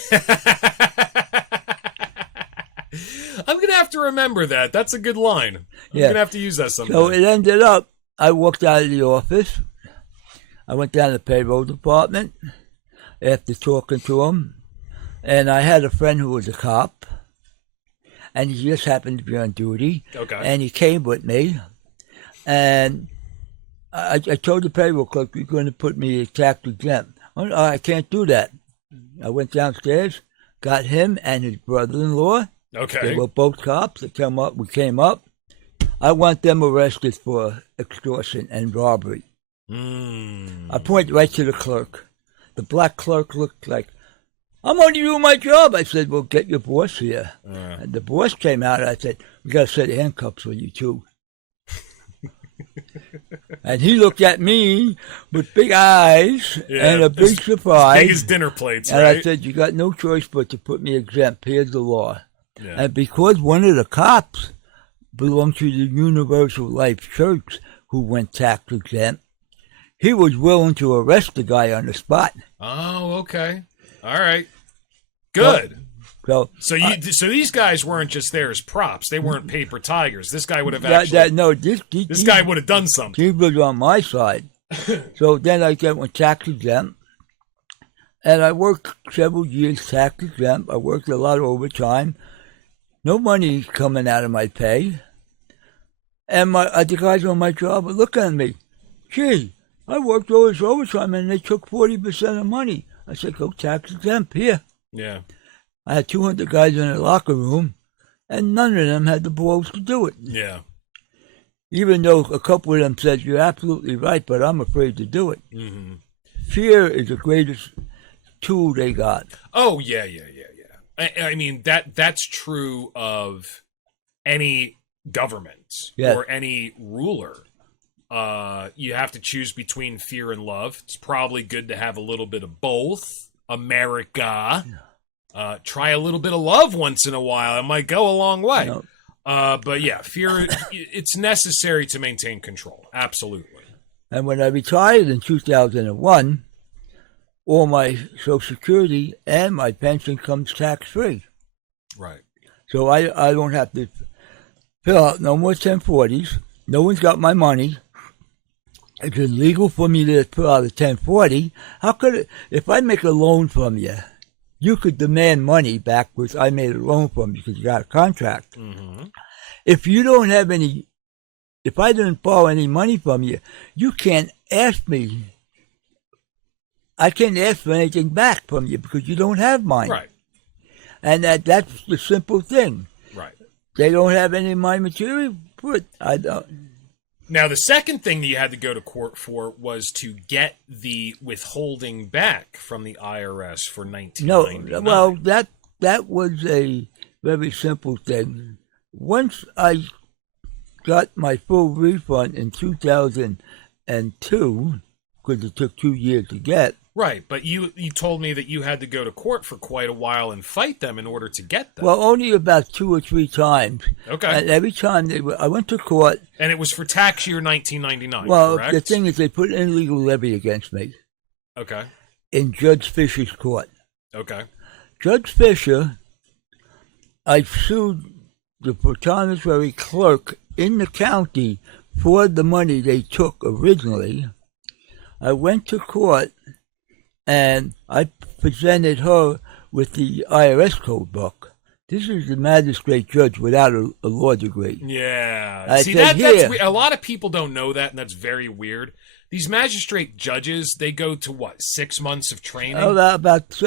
I'm going to have to remember that. That's a good line. I'm Yeah. going to have to use that sometime. So it ended up, I walked out of the office. I went down to the payroll department after talking to him. And I had a friend who was a cop. And he just happened to be on duty. Okay. And he came with me. And I told the payroll clerk, you're going to put me tax exempt. Oh, I can't do that. I went downstairs, got him and his brother-in-law. Okay. They were both cops. We came up. I want them arrested for extortion and robbery. I pointed right to the clerk. The black clerk looked like, I'm only doing my job. I said, well, get your boss here. And the boss came out, and I said, we got a set of handcuffs for you, too. And he looked at me with big eyes and a big surprise. Big as dinner plates, and right? I said, you got no choice but to put me exempt. Here's the law. Yeah. And because one of the cops belonged to the Universal Life Church who went tax exempt, he was willing to arrest the guy on the spot. Oh, okay. All right. Good. So these guys weren't just there as props. They weren't paper tigers. This guy would have actually. This guy would have done something. He was on my side. So then I went tax exempt, and I worked several years tax exempt. I worked a lot of overtime. No money coming out of my pay, and the guys on my job were looking at me. Gee, I worked all this overtime, and they took 40% of money. I said, go tax exempt here. Yeah. I had 200 guys in the locker room, and none of them had the balls to do it. Yeah. Even though a couple of them said, you're absolutely right, but I'm afraid to do it. Mm-hmm. Fear is the greatest tool they got. Oh, yeah. I mean, that's true of any government or any ruler. You have to choose between fear and love. It's probably good to have a little bit of both. America. Try a little bit of love once in a while. It might go a long way. No. But yeah, fear, it's necessary to maintain control. Absolutely. And when I retired in 2001, all my Social Security and my pension comes tax-free. Right. So I don't have to fill out no more 1040s. No one's got my money. It's illegal for me to fill out a 1040. How could it, if I make a loan from you, you could demand money back because I made a loan from you because you got a contract. Mm-hmm. If you don't have any, if I didn't borrow any money from you, you can't ask me. I can't ask for anything back from you because you don't have mine. Right. And that's the simple thing. Right. They don't have any of my material, but I don't. Now, the second thing that you had to go to court for was to get the withholding back from the IRS for 1999. No, well, that was a very simple thing. Once I got my full refund in 2002, because it took 2 years to get. Right, but you told me that you had to go to court for quite a while and fight them in order to get them. Well, only about 2 or 3 times. Okay. And every time I went to court. And it was for tax year 1999, well, correct? The thing is, they put an illegal levy against me. Okay. In Judge Fisher's court. Okay. Judge Fisher, I sued the protonotary clerk in the county for the money they took originally. I went to court, and I presented her with the IRS code book. This is the magistrate judge without a law degree. Yeah. See, that's a lot of people don't know that, and that's very weird. These magistrate judges, they go to what, 6 months of training? About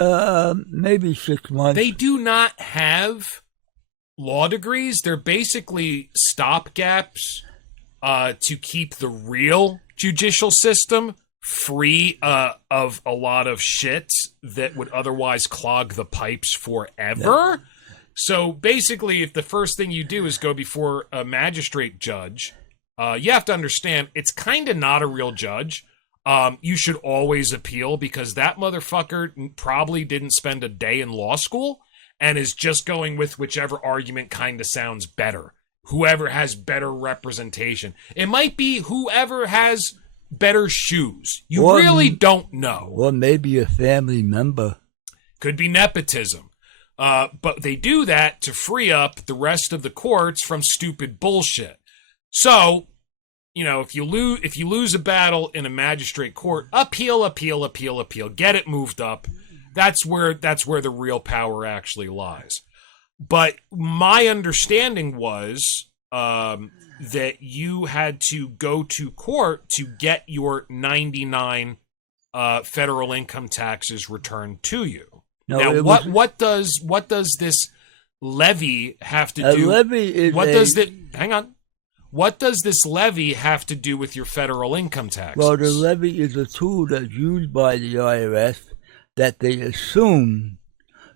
maybe 6 months. They do not have law degrees. They're basically stopgaps to keep the real judicial system free of a lot of shit that would otherwise clog the pipes forever. Yeah. So basically, if the first thing you do is go before a magistrate judge, you have to understand it's kind of not a real judge. You should always appeal because that motherfucker probably didn't spend a day in law school and is just going with whichever argument kind of sounds better. Whoever has better representation. It might be whoever has better shoes. You really don't know. Or maybe a family member. Could be nepotism. But they do that to free up the rest of the courts from stupid bullshit. So, you know, if you lose a battle in a magistrate court, appeal. Get it moved up. That's where the real power actually lies. But my understanding was that you had to go to court to get your 99 federal income taxes returned to you. No, now, what does this levy have to do? Levy is hang on. What does this levy have to do with your federal income taxes? Well, the levy is a tool that's used by the IRS that they assume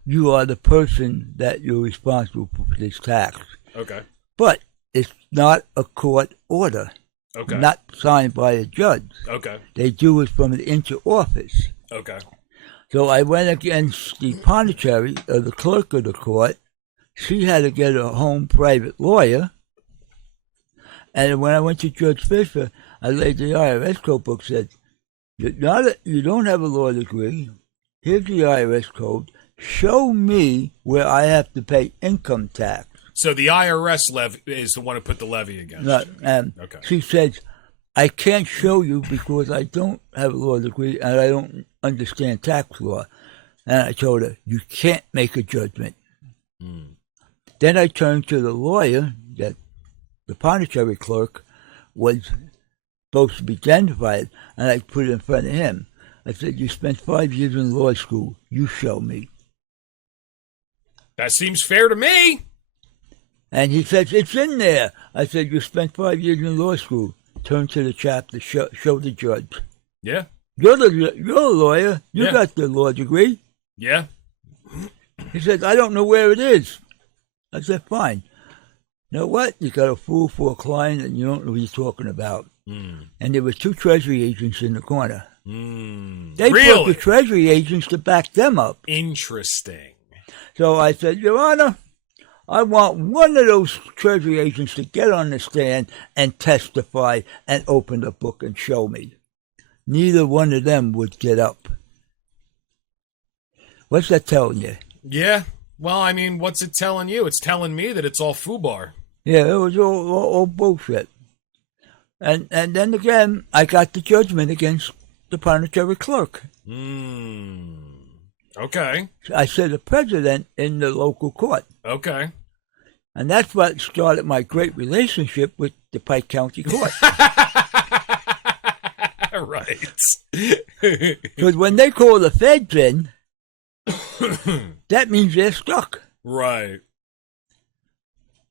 you are the person that you're responsible for this tax. Okay. But it's not a court order. Okay. Not signed by a judge. Okay. They do it from the inter-office. Okay. So I went against the Pondicherry, the clerk of the court. She had to get a home private lawyer. And when I went to Judge Fisher, I laid the IRS code book, said, you don't have a law degree. Here's the IRS code. Show me where I have to pay income tax. So the IRS levy is the one who put the levy against you. And Okay. she said, I can't show you because I don't have a law degree and I don't understand tax law. And I told her, you can't make a judgment. Then I turned to the lawyer that the Pondicherry clerk was supposed to be identified, and I put it in front of him. I said, you spent 5 years in law school. You show me. That seems fair to me. And he says, it's in there. I said, you spent 5 years in law school. Turn to the chapter, show the judge. Yeah. You're a lawyer. You Yeah. got the law degree. Yeah. He says, I don't know where it is. I said, fine. You know what? You got a fool for a client and you don't know what you're talking about. And there were 2 Treasury agents in the corner. They brought the Treasury agents to back them up. Interesting. So I said, Your Honor, I want one of those Treasury agents to get on the stand and testify and open the book and show me. Neither one of them would get up. What's that telling you? Yeah. Well, I mean, what's it telling you? It's telling me that it's all foobar. Yeah, it was all bullshit. And then again, I got the judgment against the Pondicherry clerk. Okay. I said the president in the local court. Okay. And that's what started my great relationship with the Pike County Court. Right. Because when they call the feds in, that means they're stuck. Right.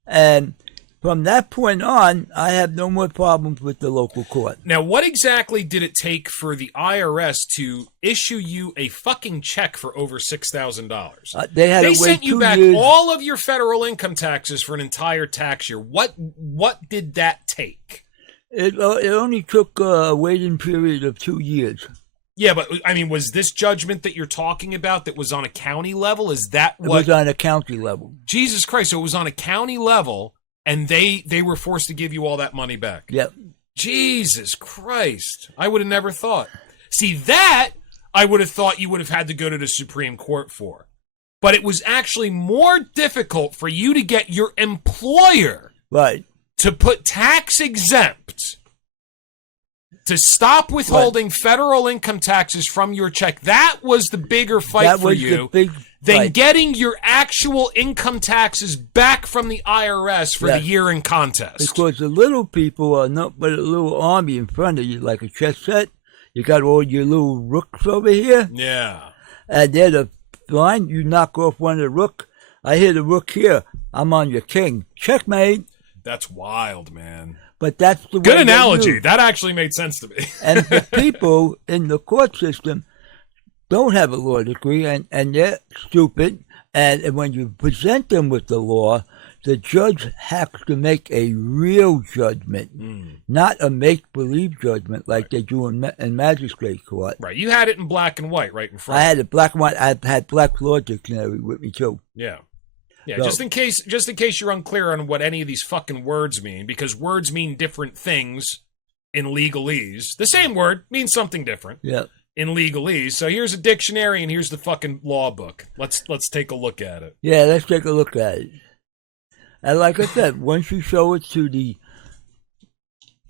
And from that point on, I have no more problems with the local court. Now, what exactly did it take for the IRS to issue you a fucking check for over $6,000? They sent you 2 back years. all of your federal income taxes for an entire tax year. What did that take? It only took a waiting period of 2 years. Yeah, but I mean, was this judgment that you're talking about that was on a county level? Is that It what? was on a county level. Jesus Christ! So it was on a county level, and they were forced to give you all that money back. Yep. Jesus Christ! I would have never thought. See, that I would have thought you would have had to go to the Supreme Court for. But it was actually more difficult for you to get your employer to put tax exempt, to stop withholding federal income taxes from your check. That was the bigger fight for you than getting your actual income taxes back from the IRS for the year-end contest. Because the little people are not but a little army in front of you, like a chess set. You got all your little rooks over here. Yeah. And they're the line. You knock off one of the rook. I hear the rook here. I'm on your king. Checkmate. That's wild, man. But that's the Good way analogy. That actually made sense to me. And the people in the court system don't have a law degree, and they're stupid. And when you present them with the law, the judge has to make a real judgment, not a make-believe judgment like they do in magistrate court. Right. You had it in black and white right in front. I had it black and white. I had Black Law Dictionary with me, too. Yeah. Yeah, So- just in case you're unclear on what any of these fucking words mean, because words mean different things in legalese. The same word means something different. Yeah. In legalese. So here's a dictionary and here's the fucking law book. Let's take a look at it. Yeah, let's take a look at it. And like I said, once you show it to the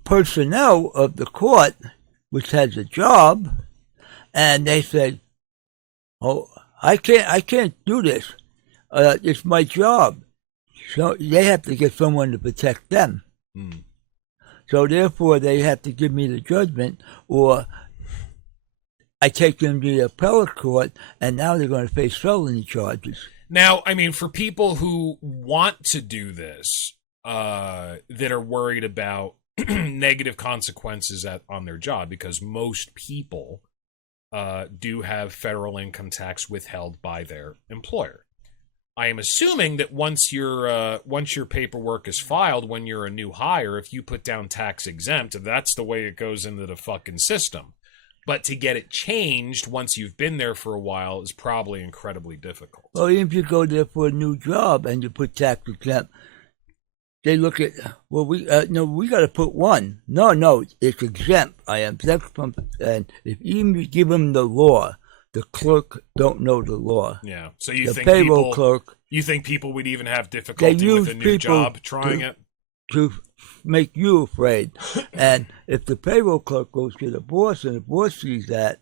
personnel of the court, which has a job, and they say, "Oh, I can't do this. It's my job." So they have to get someone to protect them. So therefore, they have to give me the judgment, or I take them to the appellate court, and now they're going to face felony charges. Now, I mean, for people who want to do this, that are worried about negative consequences on their job, because most people do have federal income tax withheld by their employer. I am assuming that once your paperwork is filed, when you're a new hire, if you put down tax exempt, that's the way it goes into the fucking system. But to get it changed once you've been there for a while is probably incredibly difficult. Well, even if you go there for a new job and you put tax exempt, they look at, well, we got to put one. No, it's exempt. I am exempt from, and if even you give them the law, the clerk don't know the law. Yeah. So you the think payroll clerk? You think people would even have difficulty with a new job trying it? To make you afraid. And if the payroll clerk goes to the boss and the boss sees that,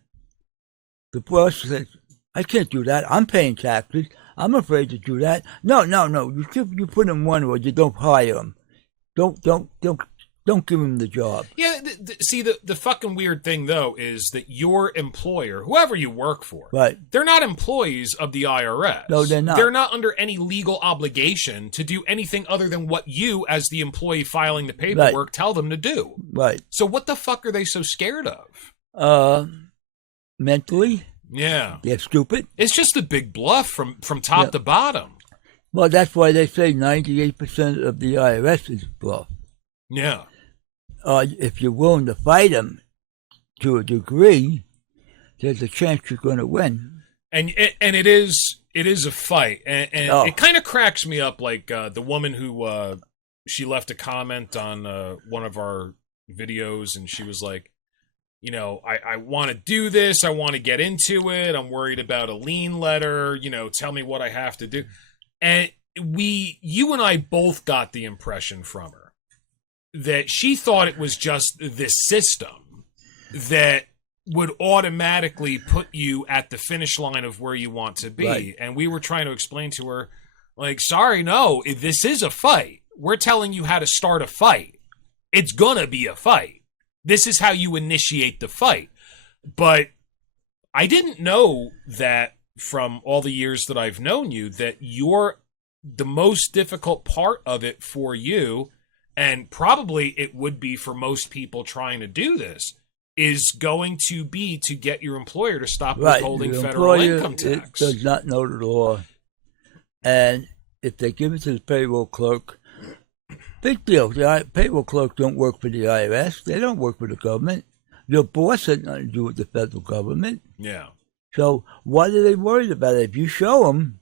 the boss says, I can't do that. I'm paying taxes. I'm afraid to do that. No. You put him one or you don't hire him. Don't give him the job. Yeah, see, the fucking weird thing, though, is that your employer, whoever you work for, right, they're not employees of the IRS. No, they're not. They're not under any legal obligation to do anything other than what you, as the employee filing the paperwork, tell them to do. Right. So what the fuck are they so scared of? Mentally. Yeah. They're stupid. It's just a big bluff from top to bottom. Well, that's why they say 98% of the IRS is bluff. Yeah. If you're willing to fight them to a degree, there's a chance you're going to win. And it is a fight, and it kind of cracks me up. Like the woman who she left a comment on one of our videos, and she was like, I want to do this. I want to get into it. I'm worried about a lien letter. Tell me what I have to do. And you and I both got the impression from her that she thought it was just this system that would automatically put you at the finish line of where you want to be. Right. And we were trying to explain to her, like, sorry, no, this is a fight. We're telling you how to start a fight. It's gonna be a fight. This is how you initiate the fight. But I didn't know that from all the years that I've known you, that the most difficult part of it for you, and probably it would be for most people trying to do this, is going to be to get your employer to stop withholding federal income tax. It does not know the law. And if they give it to the payroll clerk, big deal. The payroll clerks don't work for the IRS. They don't work for the government. Your boss has nothing to do with the federal government. Yeah. So what are they worried about? If you show them,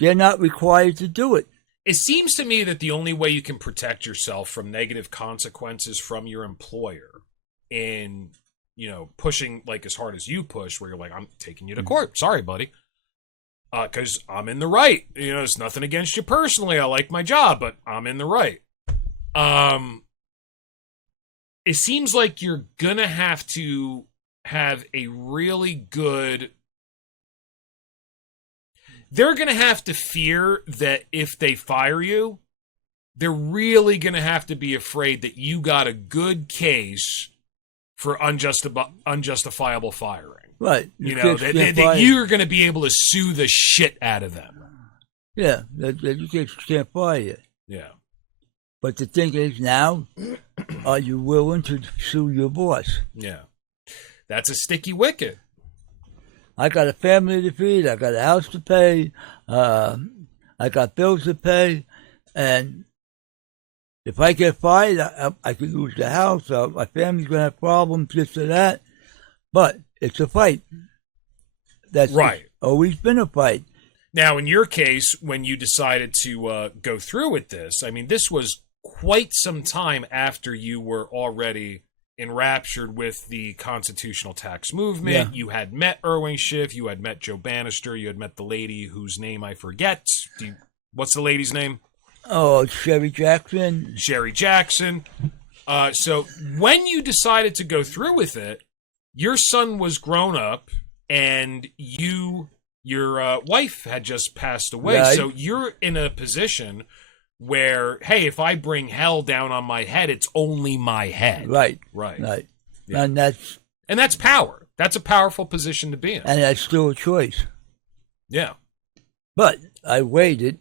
they're not required to do it. It seems to me that the only way you can protect yourself from negative consequences from your employer in, pushing like as hard as you push, where you're like, I'm taking you to court. Sorry, buddy. Because I'm in the right. It's nothing against you personally. I like my job, but I'm in the right. It seems like you're going to have a really good... They're going to have to fear that if they fire you, they're really going to have to be afraid that you got a good case for unjustifiable firing. Right. That you're going to be able to sue the shit out of them. Yeah, that you can't fire you. Yeah. But the thing is now, are you willing to sue your boss? Yeah. That's a sticky wicket. I got a family to feed. I got a house to pay. I got bills to pay. And if I get fired, I could lose the house. My family's going to have problems, this or that. But it's a fight. That's right. Always been a fight. Now, in your case, when you decided to go through with this, I mean, this was quite some time after you were already enraptured with the constitutional tax movement. Yeah. You had met Irwin Schiff. You had met Joe Bannister. You had met the lady whose name I forget. What's the lady's name? Oh, Sherry Jackson. Sherry Jackson. So when you decided to go through with it, your son was grown up, and your wife had just passed away. Right. So you're in a position where, hey, if I bring hell down on my head, it's only my head. Right. Right. Yeah. And that's power. That's a powerful position to be in. And that's still a choice. Yeah. But I waited,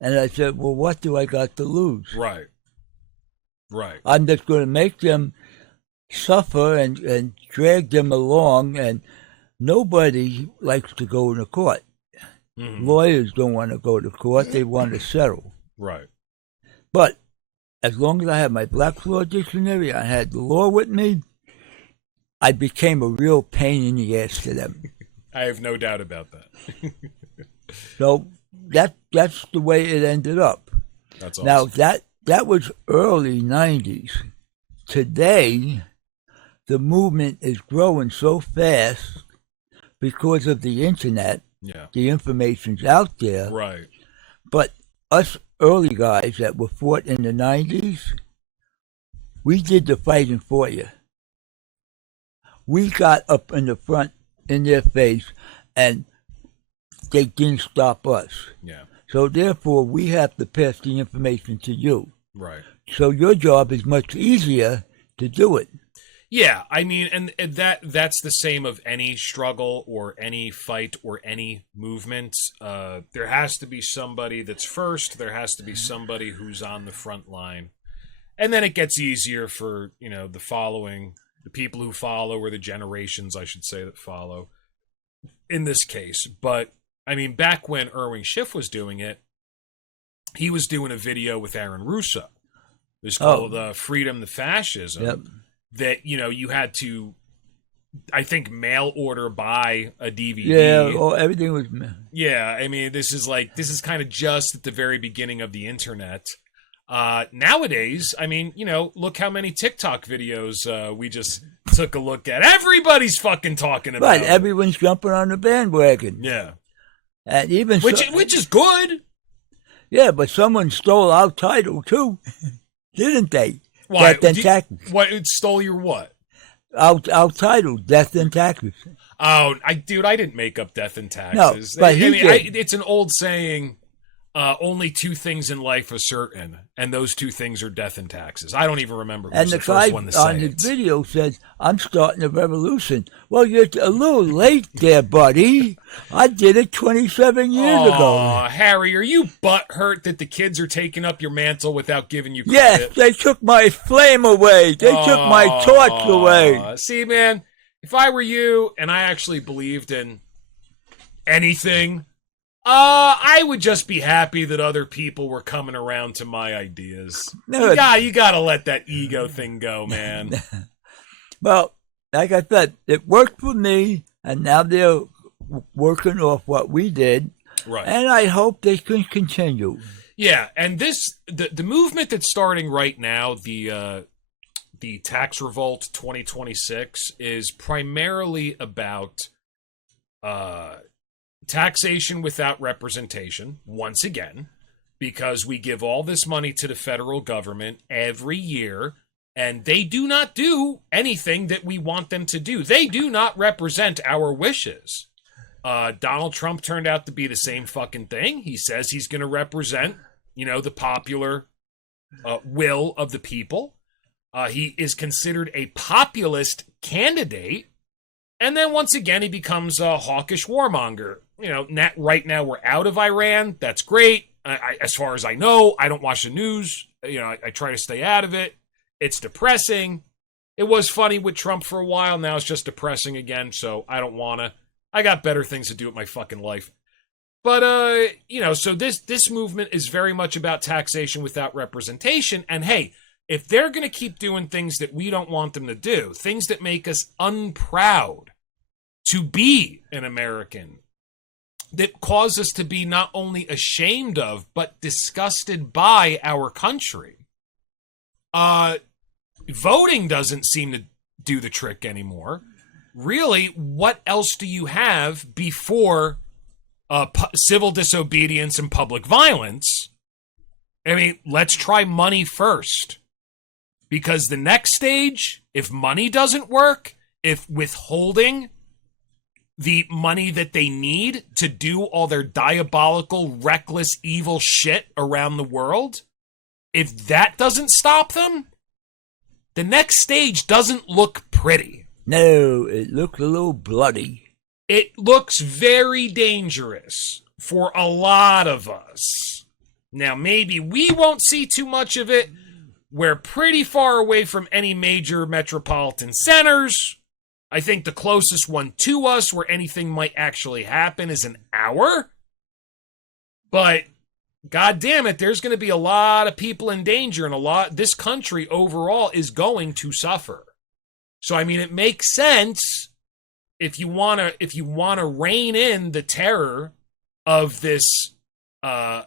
and I said, well, what do I got to lose? Right. I'm just going to make them suffer and drag them along, and nobody likes to go to court. Mm-hmm. Lawyers don't want to go to court. They want to settle. Right. But as long as I had my Black's Law Dictionary, I had the law with me, I became a real pain in the ass to them. I have no doubt about that. So that's the way it ended up. That's awesome. Now, that was early 90s. Today, the movement is growing so fast because of the internet. Yeah. The information's out there. Right. But us early guys that were fought in the 90s, we did the fighting for you. We got up in the front in their face, and they didn't stop us. Yeah. So therefore, we have to pass the information to you. Right. So your job is much easier to do it. Yeah, I mean, and that's the same of any struggle or any fight or any movement. There has to be somebody that's first. There has to be somebody who's on the front line. And then it gets easier for, the people who follow, or the generations, I should say, that follow in this case. But, I mean, back when Erwin Schiff was doing it, he was doing a video with Aaron Russo. It was called Freedom to Fascism. Yep. That, you had to, I think, mail order buy a DVD. Yeah, everything was... Yeah, I mean, this is kind of just at the very beginning of the internet. Nowadays, I mean, look how many TikTok videos we just took a look at. Everybody's fucking talking about Right, it. everyone's jumping on the bandwagon. Yeah. And even which is good. Yeah, but someone stole our title, too. Didn't they? Why? Death and Taxes. What? It stole your what? Our title, Death and Taxes. Oh, I didn't make up Death and Taxes. No, but he did. It's an old saying, only two things in life are certain, and those two things are death and taxes. I don't even remember who was the first one to say it. And the guy on the video says, I'm starting a revolution. Well, you're a little late there, buddy. I did it 27 years ago. Harry, are you butthurt that the kids are taking up your mantle without giving you Yes, credit? they took my flame away. They took my torch away. See, man, if I were you and I actually believed in anything, I would just be happy that other people were coming around to my ideas. No, you gotta let that ego thing go, man. Well, like I said, it worked for me, and now they're working off what we did. Right. And I hope they can continue. Yeah, and the movement that's starting right now, the Tax Revolt 2026, is primarily about taxation without representation, once again, because we give all this money to the federal government every year, and they do not do anything that we want them to do. They do not represent our wishes. Donald Trump turned out to be the same fucking thing. He says he's going to represent, the popular will of the people. He is considered a populist candidate. And then once again, he becomes a hawkish warmonger. Right now we're out of Iran. That's great. As far as I know, I don't watch the news. I try to stay out of it. It's depressing. It was funny with Trump for a while. Now it's just depressing again. So I don't want to. I got better things to do with my fucking life. But, so this movement is very much about taxation without representation. And hey, if they're going to keep doing things that we don't want them to do, things that make us unproud to be an American, that cause us to be not only ashamed of, but disgusted by our country, voting doesn't seem to do the trick anymore. Really, what else do you have before civil disobedience and public violence? I mean, let's try money first. Because the next stage, if money doesn't work, if withholding the money that they need to do all their diabolical, reckless, evil shit around the world, if that doesn't stop them, the next stage doesn't look pretty. No, it looks a little bloody. It looks very dangerous for a lot of us. Now, maybe we won't see too much of it. We're pretty far away from any major metropolitan centers. I think the closest one to us where anything might actually happen is an hour. But, God damn it, there's going to be a lot of people in danger, and this country overall is going to suffer. So, I mean, it makes sense if you want to rein in the terror of this, I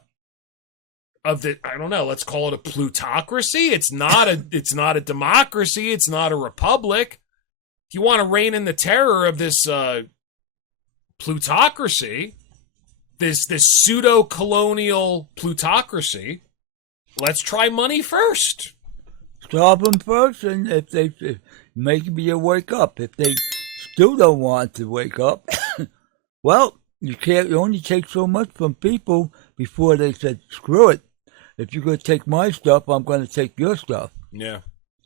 don't know, let's call it a plutocracy. It's not a democracy. It's not a republic. If you want to rein in the terror of this plutocracy, this pseudo-colonial plutocracy, let's try money first. Stop them first, and if they maybe you wake up. If they still don't want to wake up, well, you only take so much from people before they said, screw it. If you're going to take my stuff, I'm going to take your stuff. Yeah.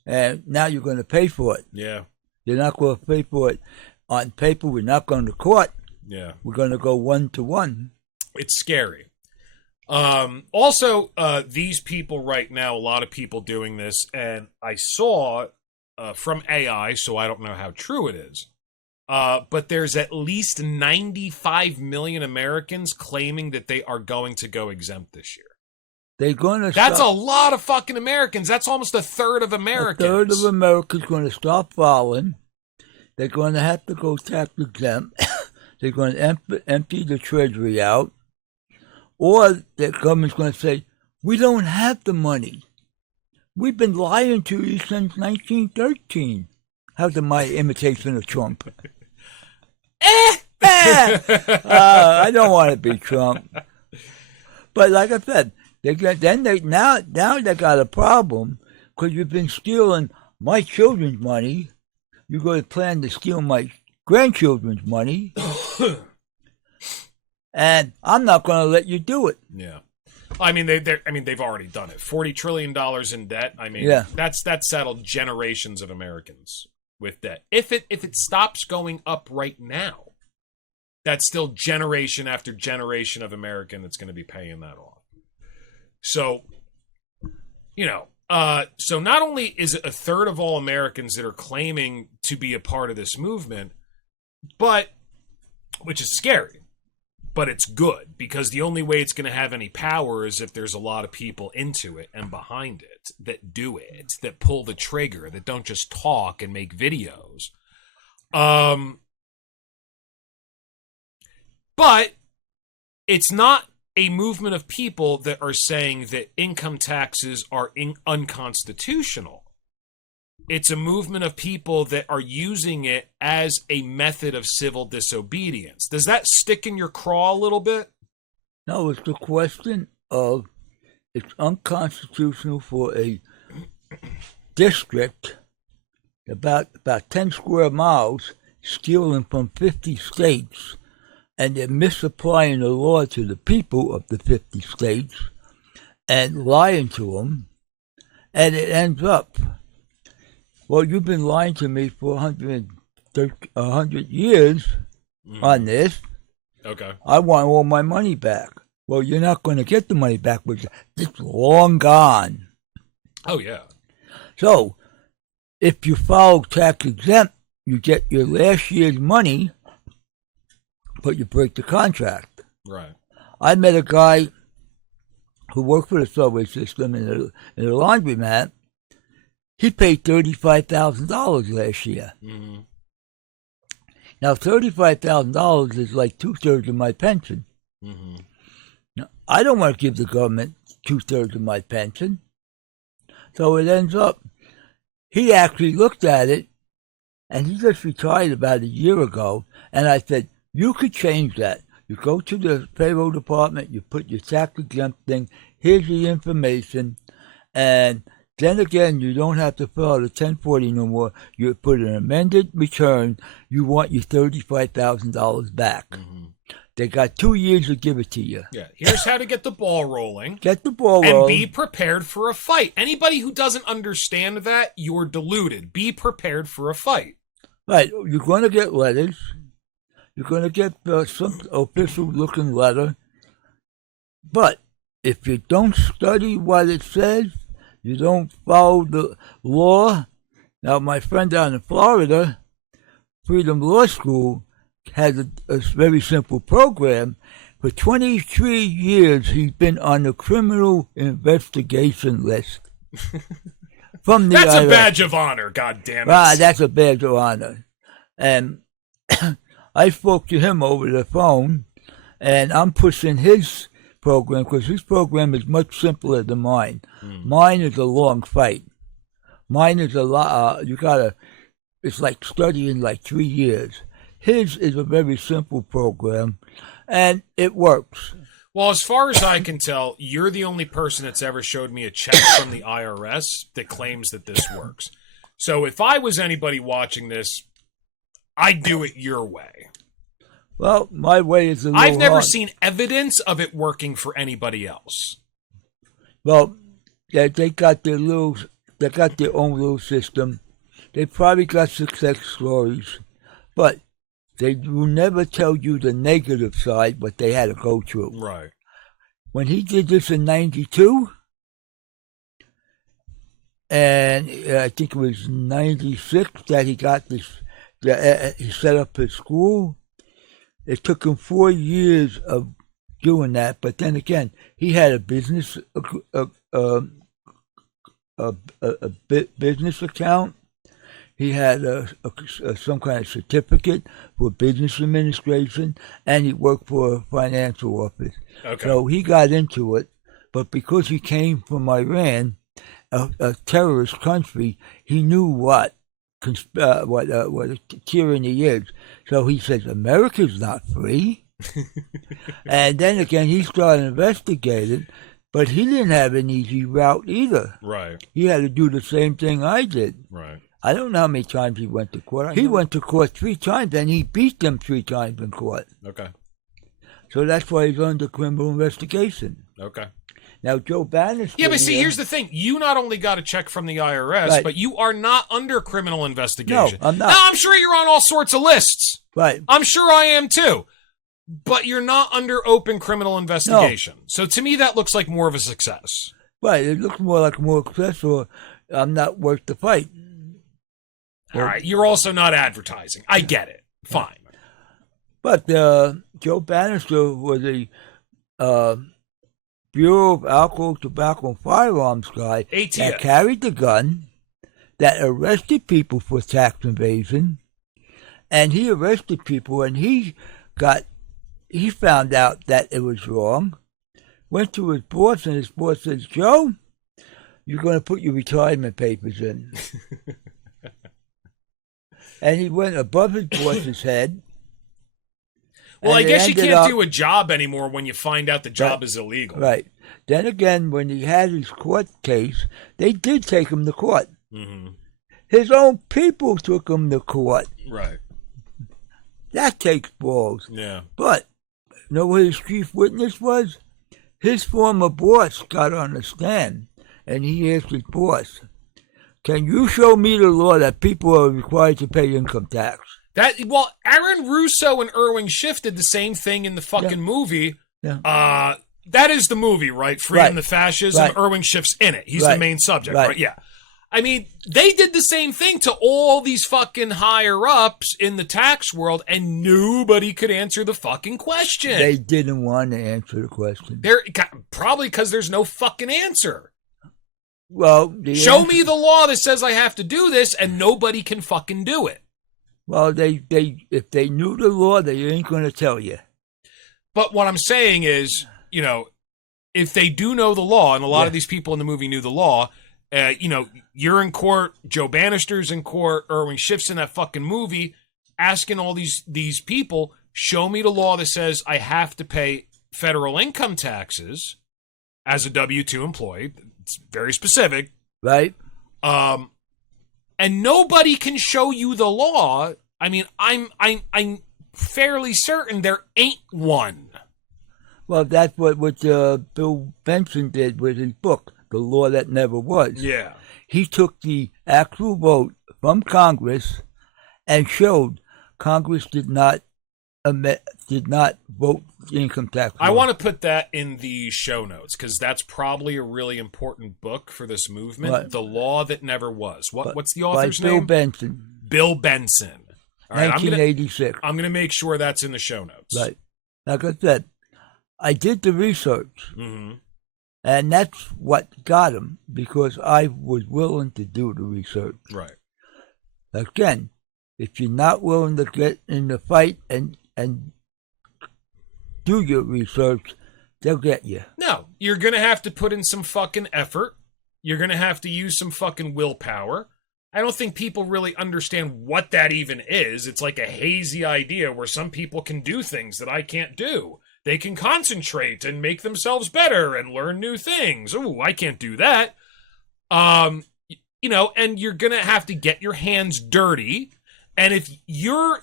And now you're going to pay for it. Yeah. You're not going to pay for it on paper. We're not going to court. Yeah. We're going to go 1-to-1. It's scary. Also, these people right now, a lot of people doing this, and I saw from AI, so I don't know how true it is, but there's at least 95 million Americans claiming that they are going to go exempt this year. They're going to. That's a lot of fucking Americans. That's almost a third of Americans. A third of Americans going to stop filing. They're going to have to go tax exempt. They're going to empty the treasury out. Or the government's going to say, we don't have the money. We've been lying to you since 1913. How's my imitation of Trump? I don't want to be Trump. But like I said, now they got a problem because you've been stealing my children's money. You're going to plan to steal my grandchildren's money. And I'm not going to let you do it. Yeah. I mean, they've already done it. $40 trillion in debt. I mean, yeah. That's settled generations of Americans with debt. If it stops going up right now, that's still generation after generation of American that's going to be paying that off. So, so not only is it a third of all Americans that are claiming to be a part of this movement, but, which is scary, but it's good because the only way it's going to have any power is if there's a lot of people into it and behind it that do it, that pull the trigger, that don't just talk and make videos. But it's not a movement of people that are saying that income taxes are unconstitutional. It's a movement of people that are using it as a method of civil disobedience. Does that stick in your craw a little bit? No, it's the question of it's unconstitutional for a district about 10 square miles stealing from 50 states, and they're misapplying the law to the people of the 50 states and lying to them, and it ends up, well, you've been lying to me for 100 years on this. Okay. I want all my money back. Well, you're not going to get the money back, which it's long gone. Oh, yeah. So, if you follow tax exempt, you get your last year's money, but you break the contract. Right. I met a guy who worked for the subway system in a laundromat. He paid $35,000 last year. Mm-hmm. Now, $35,000 is like 2/3 of my pension. Mm-hmm. Now, I don't want to give the government 2/3 of my pension. So it ends up, he actually looked at it, and he just retired about a year ago, and I said, you could change that. You go to the payroll department, you put your tax exempt thing, here's the information, and Then again, you don't have to fill out a 1040 no more. You put an amended return. You want your $35,000 back. Mm-hmm. They got 2 years to give it to you. Yeah. Here's how to get the ball rolling. Get the ball and rolling. be prepared for a fight. Anybody who doesn't understand that, you're deluded. Be prepared for a fight. Right. You're going to get letters. You're going to get some official-looking letter. But if you don't study what it says, you don't follow the law. Now, my friend down in Florida, Freedom Law School, had a very simple program. For 23 years, he's been on the criminal investigation list. From the That's IRS. a badge of honor, God damn it. Ah, that's a badge of honor. And I spoke to him over the phone, and I'm pushing his program because his program is much simpler than mine. Mine is a long fight. Mine is a lot. It's like studying like 3 years. His is a very simple program, and it works. Well, as far as I can tell, you're the only person that's ever showed me a check from the IRS that claims that this works. So if I was anybody watching this, I'd do it your way. Well, my way is a little I've never hard. seen evidence of it working for anybody else. Well, they got their own little system. They probably got success stories, but they will never tell you the negative side, what they had to go through. Right. When he did this in 92, and I think it was 96 that he got this, he set up his school. It took him 4 years of doing that, but then again, he had a business, business account. He had some kind of certificate for business administration, and he worked for a financial office. Okay. So he got into it, but because he came from Iran, a terrorist country, he knew what tyranny is. So he says, America's not free. And then again, he started investigating, but he didn't have an easy route either. Right. He had to do the same thing I did. Right. I don't know how many times he went to court. He went to court 3 times, and he beat them 3 times in court. Okay. So that's why he's under criminal investigation. Okay. Now, Joe Bannister... Yeah, but see, here's the thing. You not only got a check from the IRS, Right. but you are not under criminal investigation. No, I'm not. Now, I'm sure you're on all sorts of lists. Right. I'm sure I am too. But you're not under open criminal investigation. So to me, that looks like more of a success. Right. It looks more like more success, or I'm not worth the fight. All right. You're also not advertising. I get it. Fine. But Joe Bannister was a Bureau of Alcohol, Tobacco, and Firearms guy ATF. that carried the gun, that arrested people for tax evasion, and he arrested people, and he found out that it was wrong, went to his boss, and his boss says, Joe, you're going to put your retirement papers in. And he went above his boss's head. Well, I and it guess you ended can't up- do a job anymore when you find out the job is illegal. Right. Then again, when he had his court case, they did take him to court. Mm-hmm. His own people took him to court. Right. That takes balls. Yeah. But, you know what his chief witness was? His former boss got on the stand, and he asked his boss, can you show me the law that people are required to pay income tax? Well, Aaron Russo and Irwin Schiff did the same thing in the fucking movie. Yeah. That is the movie, right? Freedom Right. the Fascism. Right. Irwing Schiff's in it. He's the Right. main subject, Right. right? Yeah. I mean, they did the same thing to all these fucking higher-ups in the tax world, and nobody could answer the fucking question. They didn't want to answer the question. Probably because there's no fucking answer. Well, Show me the law that says I have to do this, and nobody can fucking do it. Well, if they knew the law, they ain't going to tell you. But what I'm saying is, you know, if they do know the law, and a lot Yeah. of these people in the movie knew the law, you know, you're in court, Joe Bannister's in court, Irwin Schiff's in that fucking movie, asking all these people, show me the law that says I have to pay federal income taxes as a W-2 employee. It's very specific. Right. And nobody can show you the law. I mean, I'm fairly certain there ain't one. Well, that's what Bill Benson did with his book, The Law That Never Was. Yeah. He took the actual vote from Congress and showed Congress did not vote the income tax law. I want to put that in the show notes because that's probably a really important book for this movement. Right. The Law That Never Was. What's the author's By name? Bill Benson. Bill Benson. All right, 1986. I'm gonna make sure that's in the show notes. Right. Like I said, I did the research. Mm-hmm. And that's what got him, because I was willing to do the research. Right. Again, if you're not willing to get in the fight and do your research, they'll get you. No, you're going to have to put in some fucking effort. You're going to have to use some fucking willpower. I don't think people really understand what that even is. It's like a hazy idea where some people can do things that I can't do. They can concentrate and make themselves better and learn new things. Ooh, I can't do that. And you're going to have to get your hands dirty. And if your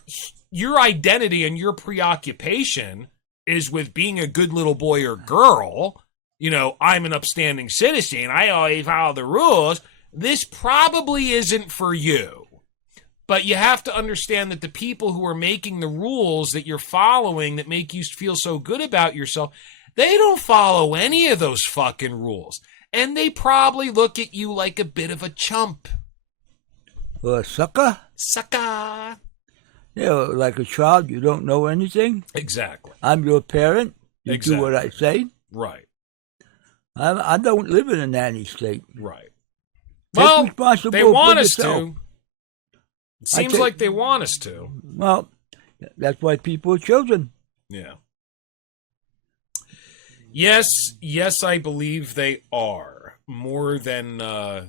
identity and your preoccupation is with being a good little boy or girl, I'm an upstanding citizen, I always follow the rules, this probably isn't for you. But you have to understand that the people who are making the rules that you're following that make you feel so good about yourself, they don't follow any of those fucking rules. And they probably look at you like a bit of a chump. Or a sucker? Sucker. Like a child, you don't know anything. Exactly. I'm your parent. You Exactly. do what I say. Right. I don't live in a nanny state. Right. Take Well, they want us yourself. to. It seems like they want us to. Well, that's why people are children. Yeah. Yes, I believe they are. More than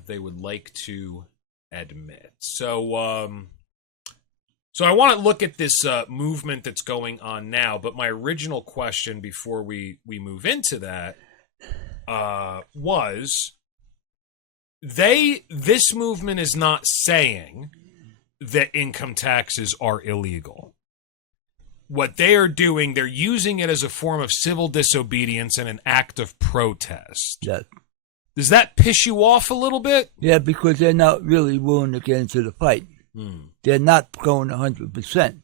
they would like to admit. So I want to look at this movement that's going on now, but my original question before we move into that was this movement is not saying that income taxes are illegal. What they are doing, they're using it as a form of civil disobedience and an act of protest. Yeah. Does that piss you off a little bit? Yeah, because they're not really willing to get into the fight. They're not going 100%.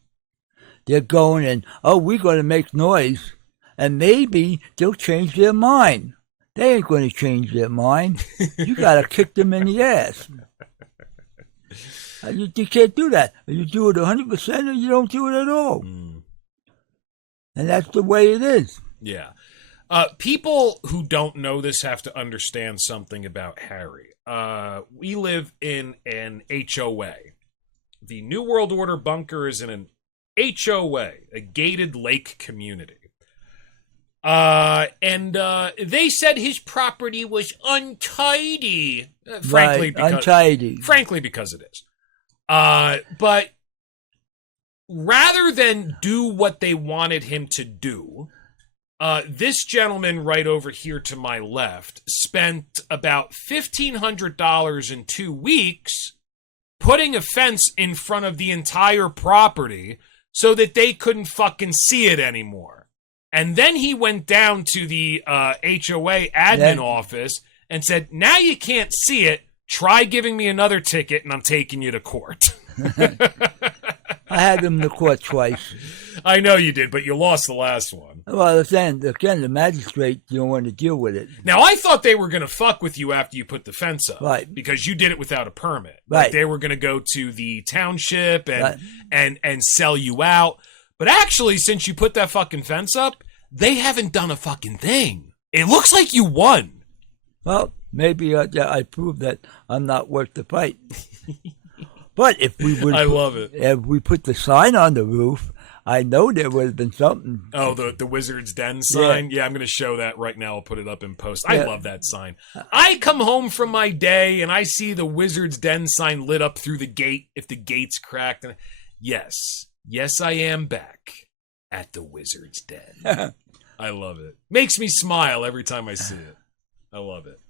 They're going and, we're going to make noise, and maybe they'll change their mind. They ain't going to change their mind. You got to kick them in the ass. You can't do that. You do it 100% or you don't do it at all. And that's the way it is. Yeah. People who don't know this have to understand something about Harry. We live in an HOA. The New World Order bunker is in an HOA, a gated lake community. And they said his property was untidy. Frankly, right, untidy. Frankly, because it is. But rather than do what they wanted him to do, this gentleman right over here to my left spent about $1,500 in 2 weeks putting a fence in front of the entire property so that they couldn't fucking see it anymore. And then he went down to the HOA admin office and said, now you can't see it. Try giving me another ticket and I'm taking you to court. I had him to court twice. I know you did, but you lost the last one. Well, again, the magistrate don't want to deal with it. Now, I thought they were going to fuck with you after you put the fence up. Right. Because you did it without a permit. Right. Like they were going to go to the township and sell you out. But actually, since you put that fucking fence up, they haven't done a fucking thing. It looks like you won. Well, maybe I proved that I'm not worth the fight. But if we would, I love it. If we put the sign on the roof, I know there would have been something. Oh, the Wizard's Den sign? Yeah, I'm going to show that right now. I'll put it up in post. I love that sign. I come home from my day and I see the Wizard's Den sign lit up through the gate if the gate's cracked. And yes, I am back at the Wizard's Den. I love it. Makes me smile every time I see it. I love it.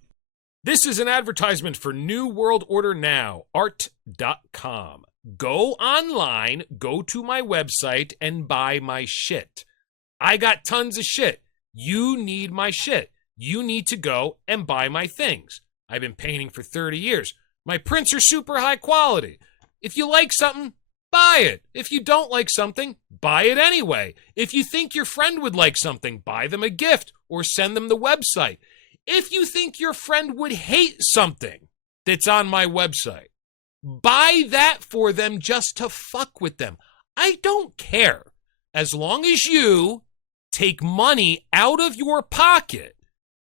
This is an advertisement for New World Order Now, art.com. Go online, go to my website, and buy my shit. I got tons of shit. You need my shit. You need to go and buy my things. I've been painting for 30 years. My prints are super high quality. If you like something, buy it. If you don't like something, buy it anyway. If you think your friend would like something, buy them a gift or send them the website. If you think your friend would hate something that's on my website, buy that for them just to fuck with them. I don't care. As long as you take money out of your pocket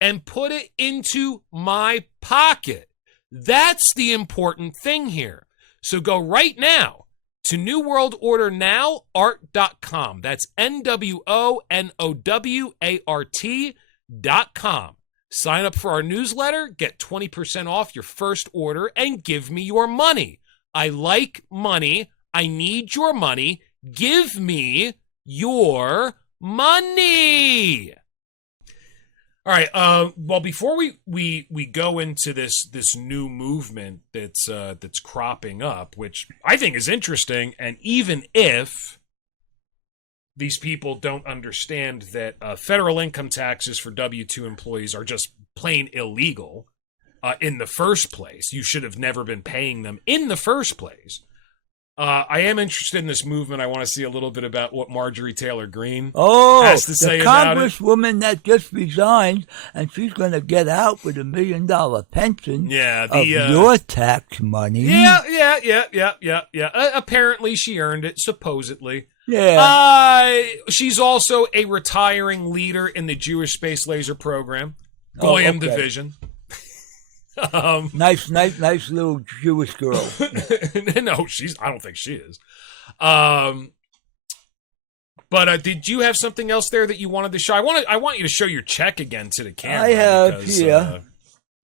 and put it into my pocket. That's the important thing here. So go right now to New World Order Now, art.com. That's NWONOWART.com. Sign up for our newsletter, get 20% off your first order, and give me your money. I like money. I need your money. Give me your money. All right. Well, before we go into this new movement that's cropping up, which I think is interesting, and even if these people don't understand that federal income taxes for W-2 employees are just plain illegal in the first place, you should have never been paying them in the first place. I am interested in this movement. I want to see a little bit about what Marjorie Taylor Greene has to say about it. The congresswoman that just resigned, and she's going to get out with $1 million pension of your tax money. Yeah. Apparently, she earned it, supposedly. Yeah. She's also a retiring leader in the Jewish Space Laser Program, Goyim Division. Nice little Jewish girl. No, I don't think she is. But did you have something else there that you wanted to show? I want you to show your check again to the camera. I have here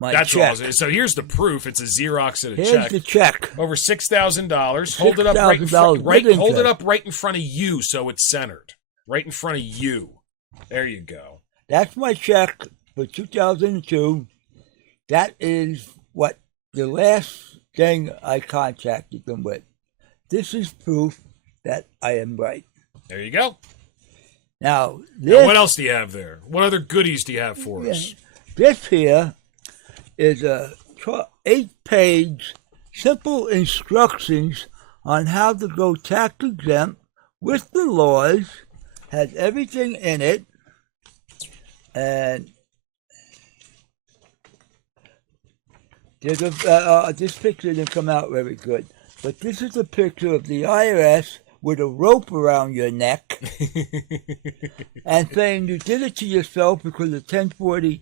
my that's check. Awesome. So here's the proof. It's a Xerox of a Here's check. the check. Over $6,000. Hold it up right in front. Hold it up right in front of you, so it's centered. Right in front of you. There you go. That's my check for 2002. That is what the last thing I contacted them with. This is proof that I am right. There you go. Now, what else do you have there? What other goodies do you have for us? This here is a 8-page simple instructions on how to go tax exempt with the laws. Has everything in it, and there's this picture didn't come out very good, but this is a picture of the IRS with a rope around your neck and saying you did it to yourself because the 1040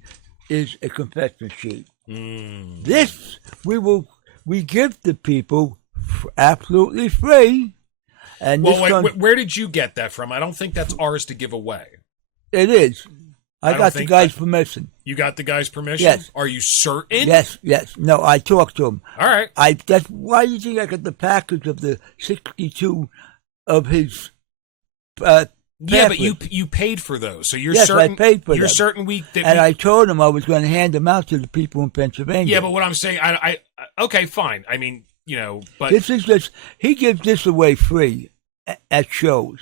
is a confession sheet. This we give to people absolutely free. And where did you get that from? I don't think that's ours to give away. It is. I got the guy's permission. You got the guy's permission? Yes. Are you certain? Yes. No, I talked to him. All right. That's why do you think I got the package of the 62 of his yeah, but you paid for those, so you're yes, certain. I paid for you're them. certain I told him I was going to hand them out to the people in Pennsylvania. Yeah, but what I'm saying, I okay, fine. I mean, but this is just he gives this away free at shows.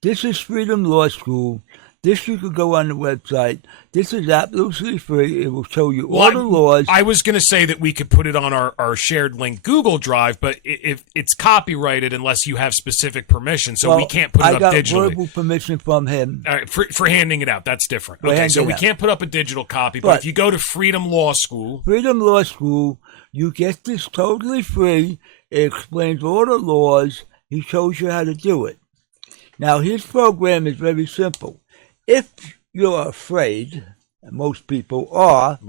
This is Freedom Law School. This you could go on the website. This is absolutely free. It will show you all the laws. I was going to say that we could put it on our shared link Google Drive, but if it's copyrighted unless you have specific permission, so we can't put it up digitally. I got verbal permission from him. All right, for handing it out. That's different. Okay, so we can't put up a digital copy, but if you go to Freedom Law School, you get this totally free. It explains all the laws. He shows you how to do it. Now, his program is very simple. If you're afraid, and most people are,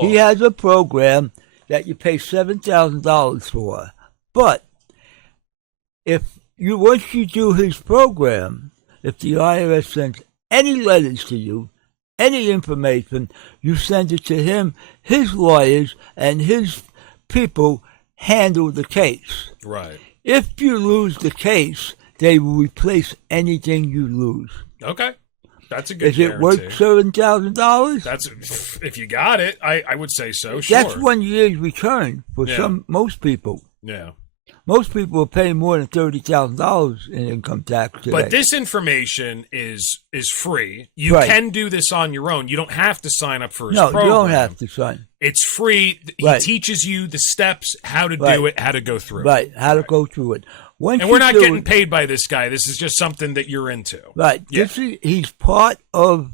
he has a program that you pay $7,000 for. But once you do his program, if the IRS sends any letters to you, any information, you send it to him, his lawyers, and his people handle the case. Right. If you lose the case, they will replace anything you lose. Okay. That's a good Is it worth $7,000? That's if you got it. I would say so. Sure. That's 1 year's return for most people. Yeah. Most people are paying more than $30,000 in income tax today. But this information is free. You can do this on your own. You don't have to sign up for his program. No, you don't have to sign. It's free. He teaches you the steps, how to do it, how to go through it. Right, how to go through it. And we're not getting paid by this guy. This is just something that you're into. Right. Yeah. He's part of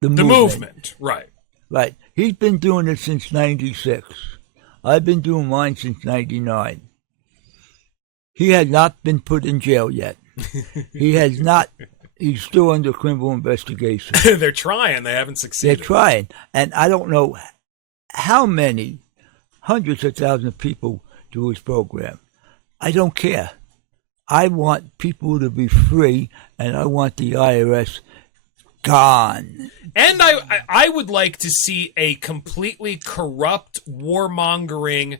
the movement. Right. Right. He's been doing it since 96. I've been doing mine since 99. He has not been put in jail yet. He has not. He's still under criminal investigation. They're trying. They haven't succeeded. They're trying. And I don't know how many hundreds of thousands of people do his program. I don't care. I want people to be free, and I want the IRS gone. And I would like to see a completely corrupt, warmongering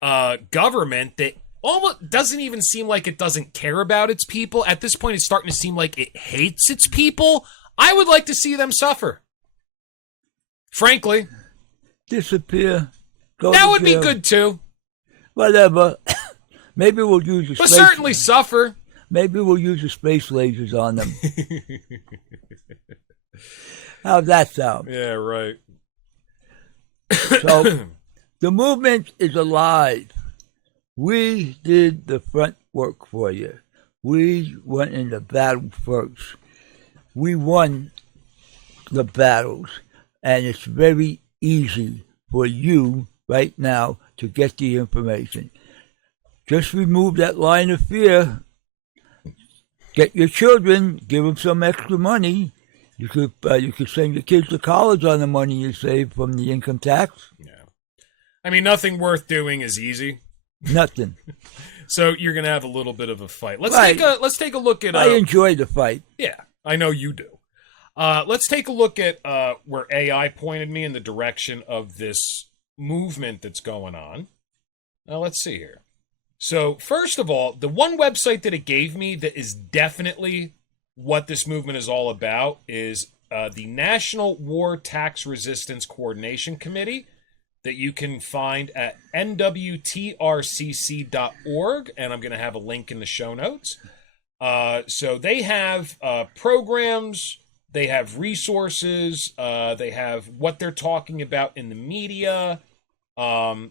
government that almost doesn't even seem like it doesn't care about its people. At this point, it's starting to seem like it hates its people. I would like to see them suffer. Frankly. Disappear. That would be good, too. Whatever. Maybe we'll use the but certainly suffer. Maybe we'll use the space lasers on them. How's that sound? Yeah, right. So, the movement is alive. We did the front work for you. We went in the battle first. We won the battles. And it's very easy for you right now to get the information. Just remove that line of fear. Get your children, give them some extra money. You could send your kids to college on the money you save from the income tax. Yeah. I mean, nothing worth doing is easy. Nothing. So you're going to have a little bit of a fight. Let's take a look at. I enjoy the fight. Yeah, I know you do. Let's take a look at where AI pointed me in the direction of this movement that's going on. Now let's see here. So first of all, the one website that it gave me that is definitely what this movement is all about is the National War Tax Resistance Coordination Committee that you can find at nwtrcc.org, and I'm going to have a link in the show notes. So they have programs, they have resources, they have what they're talking about in the media.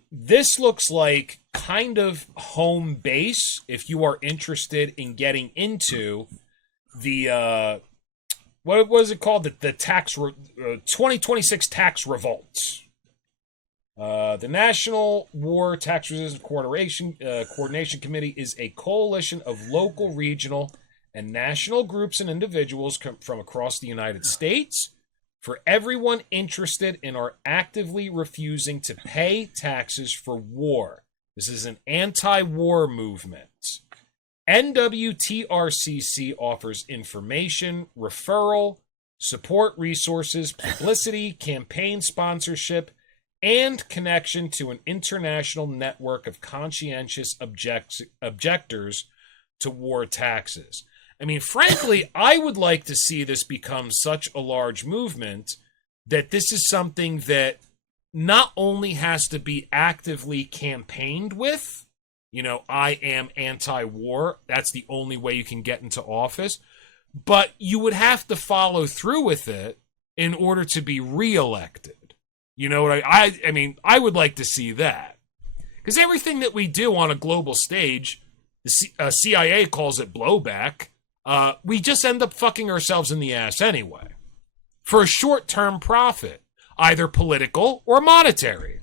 This looks like kind of home base if you are interested in getting into the what was it called, the tax 2026 tax revolts. The National War Tax Resistance Coordination Committee is a coalition of local, regional, and national groups and individuals from across the United States for everyone interested in or actively refusing to pay taxes for war. This is an anti-war movement. NWTRCC offers information, referral, support resources, publicity, campaign sponsorship, and connection to an international network of conscientious objectors to war taxes. I mean, frankly, I would like to see this become such a large movement that this is something that not only has to be actively campaigned with, you know, I am anti-war, that's the only way you can get into office, but you would have to follow through with it in order to be reelected. You know what I mean, I would like to see that. Because everything that we do on a global stage, the CIA calls it blowback, we just end up fucking ourselves in the ass anyway. For a short-term profit, either political or monetary.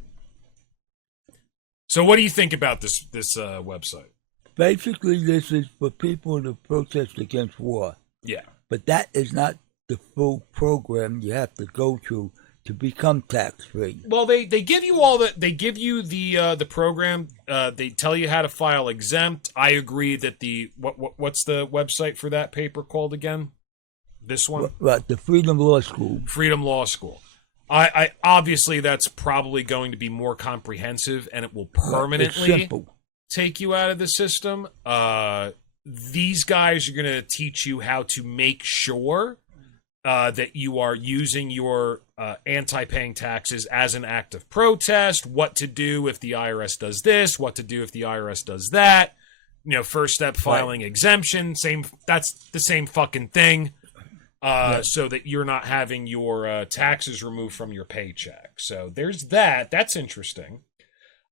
So what do you think about this website? Basically, this is for people to protest against war. Yeah. But that is not the full program you have to go to become tax-free. Well, they give you all the the program. They tell you how to file exempt. I agree that what's the website for that paper called again? This one? Right, the Freedom Law School. Freedom Law School. I obviously that's probably going to be more comprehensive, and it will permanently take you out of the system. These guys are going to teach you how to make sure that you are using your anti-paying taxes as an act of protest, what to do if the IRS does this, what to do if the IRS does that. First step filing exemption, that's the same fucking thing. So that you're not having your taxes removed from your paycheck. So there's that. That's interesting.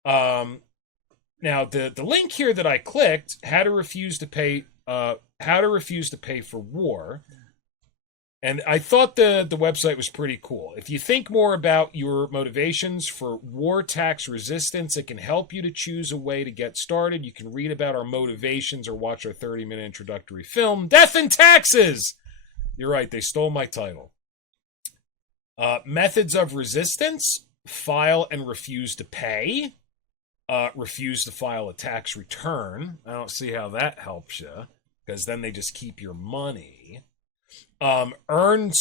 Now the link here that I clicked, how to refuse to pay for war. And I thought the website was pretty cool. If you think more about your motivations for war tax resistance, it can help you to choose a way to get started. You can read about our motivations or watch our 30-minute introductory film, Death and Taxes. You're right, they stole my title. Methods of resistance: file and refuse to pay. Refuse to file a tax return. I don't see how that helps you, because then they just keep your money. Earn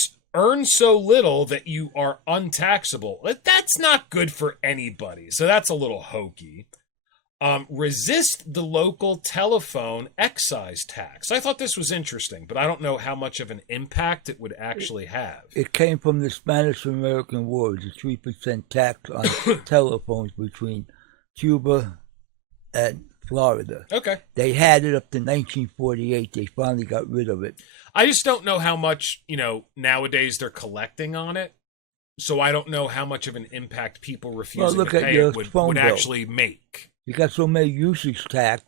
so little that you are untaxable. That's not good for anybody, so that's a little hokey. Resist the local telephone excise tax. I thought this was interesting, but I don't know how much of an impact it would actually have. It came from the Spanish-American War, the 3% tax on telephones between Cuba and Florida. Okay. They had it up to 1948. They finally got rid of it. I just don't know how much, nowadays they're collecting on it. So I don't know how much of an impact people refusing to pay it would actually make. You got so many usage tax.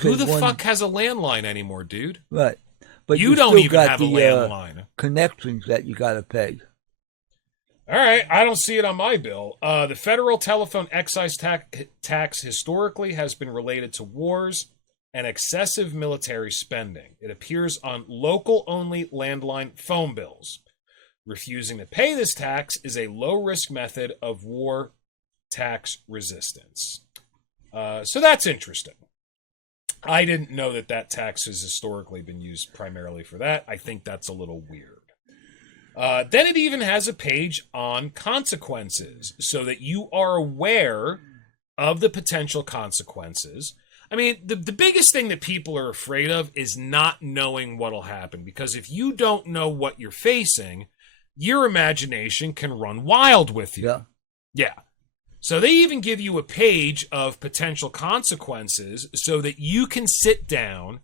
Who the fuck has a landline anymore, dude? Right. But you don't even have a landline. Connections that you got to pay. All right, I don't see it on my bill. The federal telephone excise tax historically has been related to wars and excessive military spending. It appears on local-only landline phone bills. Refusing to pay this tax is a low-risk method of war tax resistance. So that's interesting. I didn't know that tax has historically been used primarily for that. I think that's a little weird. Then it even has a page on consequences so that you are aware of the potential consequences. I mean, the biggest thing that people are afraid of is not knowing what'll happen, because if you don't know what you're facing, your imagination can run wild with you. Yeah. So they even give you a page of potential consequences so that you can sit down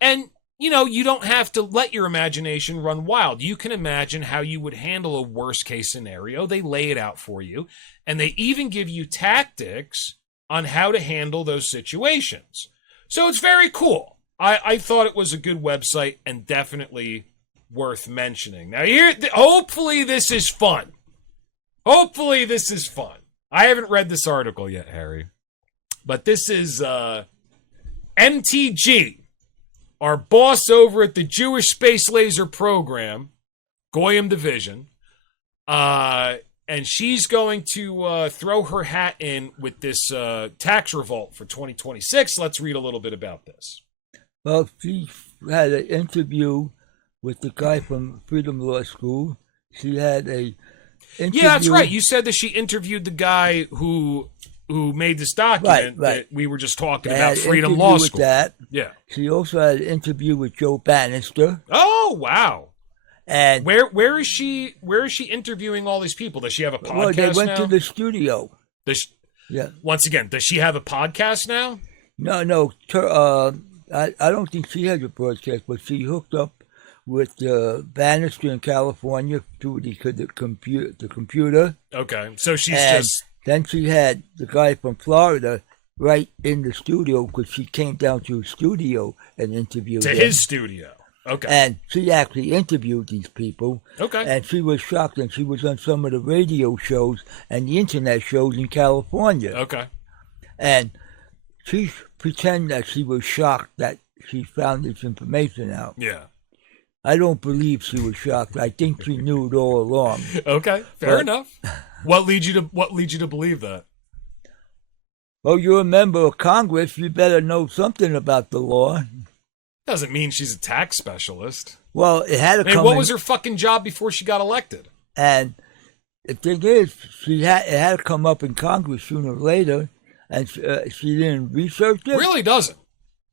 and you don't have to let your imagination run wild. You can imagine how you would handle a worst case scenario. They lay it out for you. And they even give you tactics on how to handle those situations. So it's very cool. I thought it was a good website and definitely worth mentioning. Now, hopefully this is fun. Hopefully this is fun. I haven't read this article yet, Harry. But this is MTG. Our boss over at the Jewish Space Laser Program, Goyim Division, and she's going to throw her hat in with this tax revolt for 2026. Let's read a little bit about this. Well, she had an interview with the guy from Freedom Law School. She had a interview. Yeah, that's right. You said that she interviewed the guy who made this document that we were just talking about, Freedom Law School. Yeah. She also had an interview with Joe Bannister. Oh, wow. And where is she interviewing all these people? Does she have a podcast now? Well, they went to the studio. Yeah. Once again, does she have a podcast now? No. I don't think she has a broadcast, but she hooked up with Bannister in California through the computer. Okay, so she's Then she had the guy from Florida right in the studio, because she came down to his studio and interviewed him. His studio. Okay. And she actually interviewed these people. Okay. And she was shocked, and she was on some of the radio shows and the internet shows in California. Okay. And she pretended that she was shocked that she found this information out. Yeah. I don't believe she was shocked. I think she knew it all along. Okay, fair enough. What leads you to believe that? Well, you're a member of Congress. You better know something about the law. Doesn't mean she's a tax specialist. Well, it had to come. What was her fucking job before she got elected? And the thing is, it had to come up in Congress sooner or later, and she didn't research it. Really doesn't.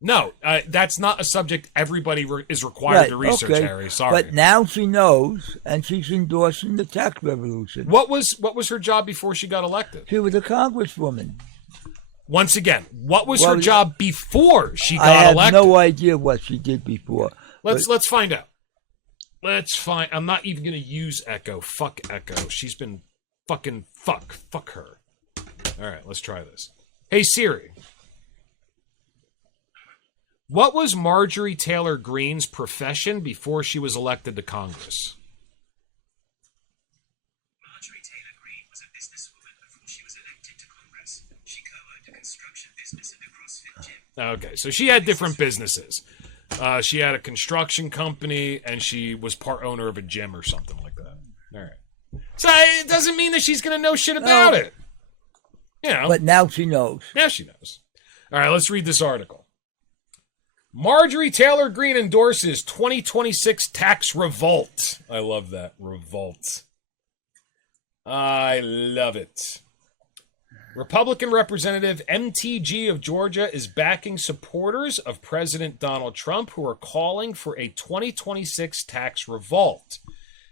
No, that's not a subject everybody is required to research, okay. Harry. Sorry. But now she knows, and she's endorsing the tax revolution. What was her job before she got elected? She was a congresswoman. Once again, what was her job before she got elected? I have no idea what she did before. Let's find out. I'm not even going to use Echo. Fuck Echo. She's been fucking fuck her. All right, let's try this. Hey Siri. What was Marjorie Taylor Greene's profession before she was elected to Congress? Marjorie Taylor Greene was a businesswoman before she was elected to Congress. She co-owned a construction business and a CrossFit gym. Okay, so she had different businesses. She had a construction company, and she was part owner of a gym or something like that. All right. So it doesn't mean that she's going to know shit about it. You know. But now she knows. Now she knows. All right, let's read this article. Marjorie Taylor Greene endorses 2026 tax revolt. I love that. Revolt. I love it. Republican Representative MTG of Georgia is backing supporters of President Donald Trump who are calling for a 2026 tax revolt,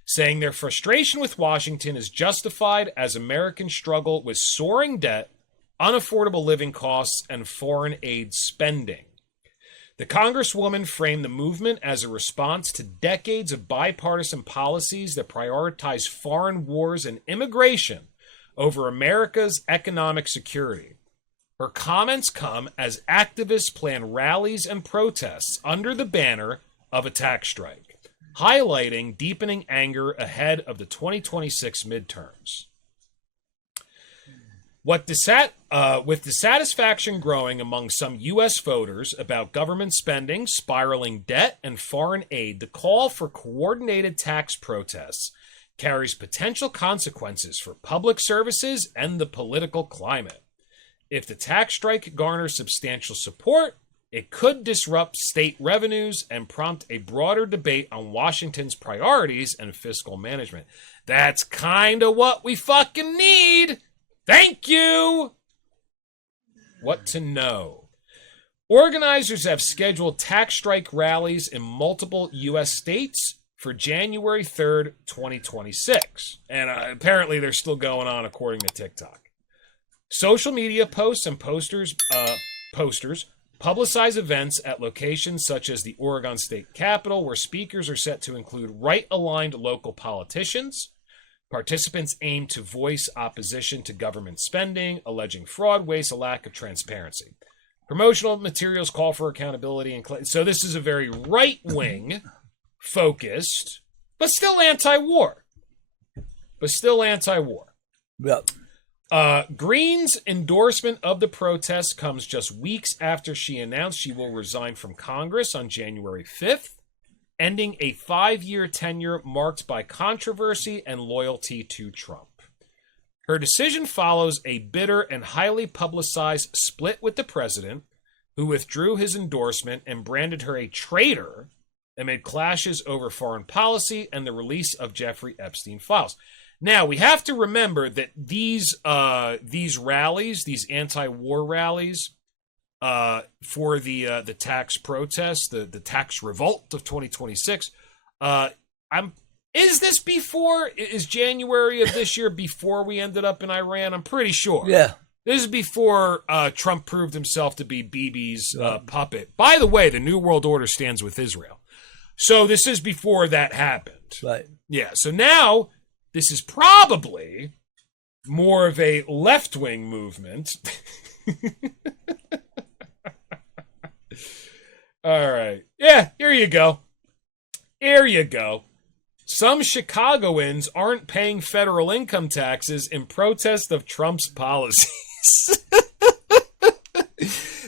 saying their frustration with Washington is justified as Americans struggle with soaring debt, unaffordable living costs, and foreign aid spending. The Congresswoman framed the movement as a response to decades of bipartisan policies that prioritize foreign wars and immigration over America's economic security. Her comments come as activists plan rallies and protests under the banner of a tax strike, highlighting deepening anger ahead of the 2026 midterms. With dissatisfaction growing among some U.S. voters about government spending, spiraling debt, and foreign aid, the call for coordinated tax protests carries potential consequences for public services and the political climate. If the tax strike garners substantial support, it could disrupt state revenues and prompt a broader debate on Washington's priorities and fiscal management. That's kind of what we fucking need. Thank you. What to know. Organizers have scheduled tax strike rallies in multiple U.S. states for January 3rd, 2026. And apparently they're still going on according to TikTok. Social media posts and posters publicize events at locations such as the Oregon State Capitol, where speakers are set to include right-aligned local politicians. Participants aim to voice opposition to government spending, alleging fraud, waste, a lack of transparency. Promotional materials call for accountability. So this is a very right-wing focused, but still anti-war. Yep. Greene's endorsement of the protest comes just weeks after she announced she will resign from Congress on January 5th, ending a 5-year tenure marked by controversy and loyalty to Trump. Her decision follows a bitter and highly publicized split with the president, who withdrew his endorsement and branded her a traitor amid clashes over foreign policy and the release of Jeffrey Epstein files. Now, we have to remember that these rallies, these anti-war rallies, for the tax protest, the tax revolt of 2026. Is January of this year before we ended up in Iran? I'm pretty sure. Yeah. This is before Trump proved himself to be Bibi's puppet. By the way, the New World Order stands with Israel. So this is before that happened. Right. Yeah. So now this is probably more of a left-wing movement. All right. Yeah, here you go. Some Chicagoans aren't paying federal income taxes in protest of Trump's policies.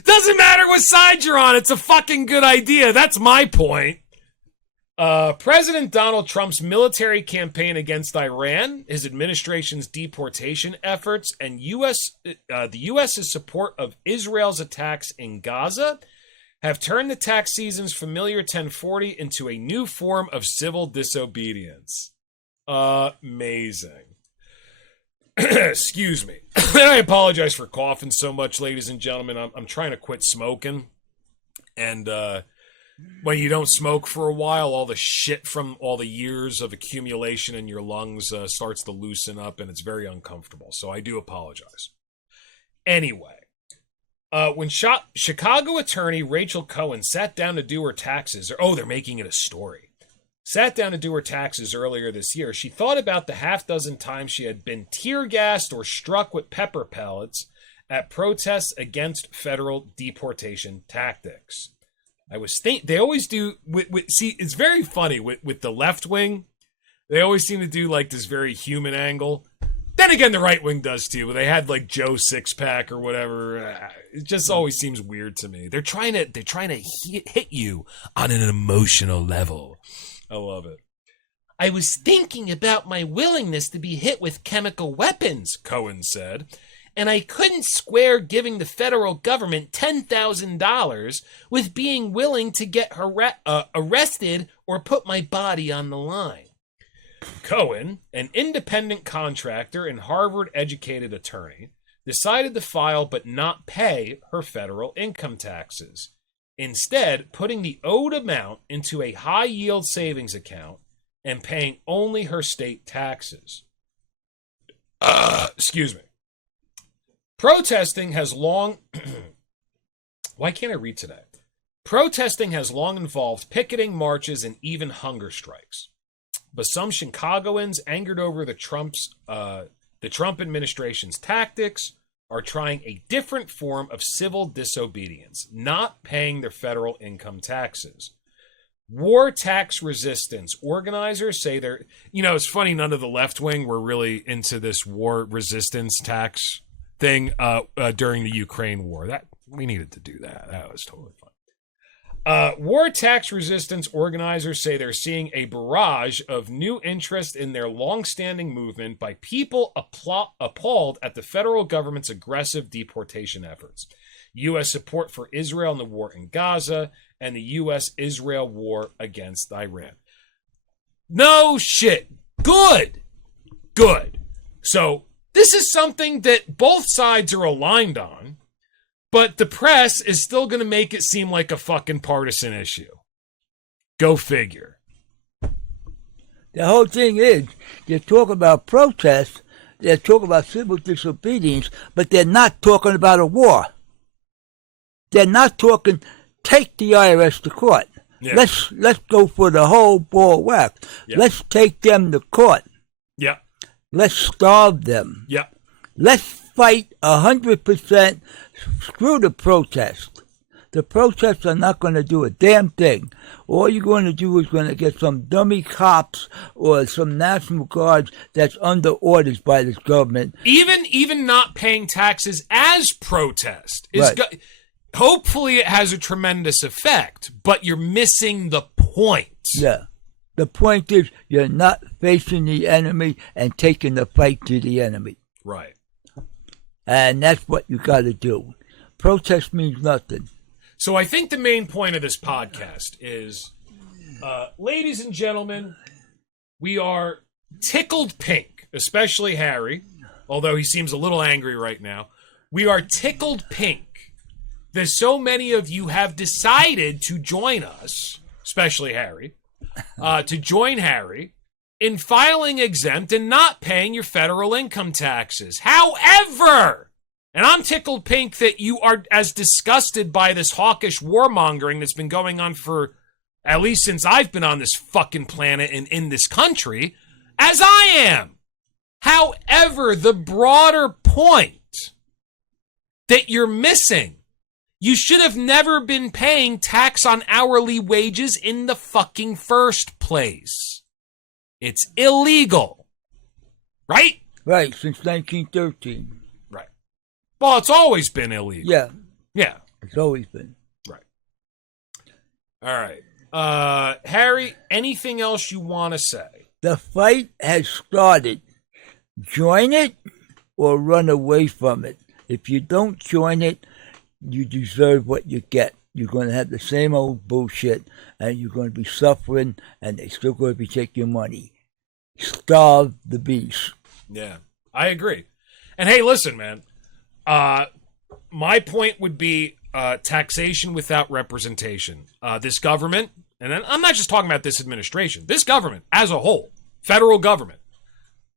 Doesn't matter what side you're on. It's a fucking good idea. That's my point. President Donald Trump's military campaign against Iran, his administration's deportation efforts, and the U.S.'s support of Israel's attacks in Gaza have turned the tax season's familiar 1040 into a new form of civil disobedience. Amazing. Excuse me. And I apologize for coughing so much, ladies and gentlemen. I'm trying to quit smoking. And when you don't smoke for a while, all the shit from all the years of accumulation in your lungs starts to loosen up, and it's very uncomfortable. So I do apologize. Anyway, when Chicago attorney Rachel Cohen sat down to do her taxes, they're making it a story. Sat down to do her taxes earlier this year, she thought about the half dozen times she had been tear gassed or struck with pepper pellets at protests against federal deportation tactics. They always do, see, it's very funny with the left wing. They always seem to do like this very human angle. Then again, the right wing does too. They had like Joe Sixpack or whatever. It just always seems weird to me. They're trying to hit you on an emotional level. I love it. I was thinking about my willingness to be hit with chemical weapons, Cohen said, and I couldn't square giving the federal government $10,000 with being willing to get arrested or put my body on the line. Cohen, an independent contractor and Harvard-educated attorney, decided to file but not pay her federal income taxes, instead putting the owed amount into a high-yield savings account and paying only her state taxes. Excuse me. Protesting has long... Why can't I read today? Protesting has long involved picketing, marches, and even hunger strikes. But some Chicagoans, angered over the Trump administration's tactics, are trying a different form of civil disobedience, not paying their federal income taxes. War tax resistance organizers say they're... it's funny, none of the left wing were really into this war resistance tax thing during the Ukraine war. That we needed to do that. That was totally fun. War tax resistance organizers say they're seeing a barrage of new interest in their longstanding movement by people appalled at the federal government's aggressive deportation efforts, U.S. support for Israel in the war in Gaza, and the U.S.-Israel war against Iran. No shit. Good. So this is something that both sides are aligned on, but the press is still going to make it seem like a fucking partisan issue. Go figure. The whole thing is, they talk about protests, they're talking about civil disobedience, but they're not talking about a war. They're not talking, take the IRS to court. Yeah. Let's go for the whole ball wax. Yeah. Let's take them to court. Yeah. Let's starve them. Yeah. Let's fight 100%. Screw the protest. The protests are not going to do a damn thing. All you're going to do is going to get some dummy cops or some National Guards that's under orders by this government. Even not paying taxes as protest is right. Hopefully it has a tremendous effect, but you're missing the point. Yeah. The point is you're not facing the enemy and taking the fight to the enemy. Right. And that's what you got to do. Protest means nothing. So I think the main point of this podcast is, ladies and gentlemen, we are tickled pink, especially Harry, although he seems a little angry right now. We are tickled pink that so many of you have decided to join us, especially Harry, to join Harry in filing exempt and not paying your federal income taxes. However, and I'm tickled pink that you are as disgusted by this hawkish warmongering that's been going on for at least since I've been on this fucking planet and in this country as I am. However, the broader point that you're missing, you should have never been paying tax on hourly wages in the fucking first place. It's illegal. Right? Right, since 1913. Right. Well, it's always been illegal. Yeah. Yeah. It's always been. Right. All right. Harry, anything else you want to say? The fight has started. Join it or run away from it. If you don't join it, you deserve what you get. You're going to have the same old bullshit, and you're going to be suffering, and they're still going to be taking your money. Starve the beast. Yeah, I agree. And hey, listen, man. My point would be, taxation without representation. This government, and I'm not just talking about this administration, this government as a whole, federal government,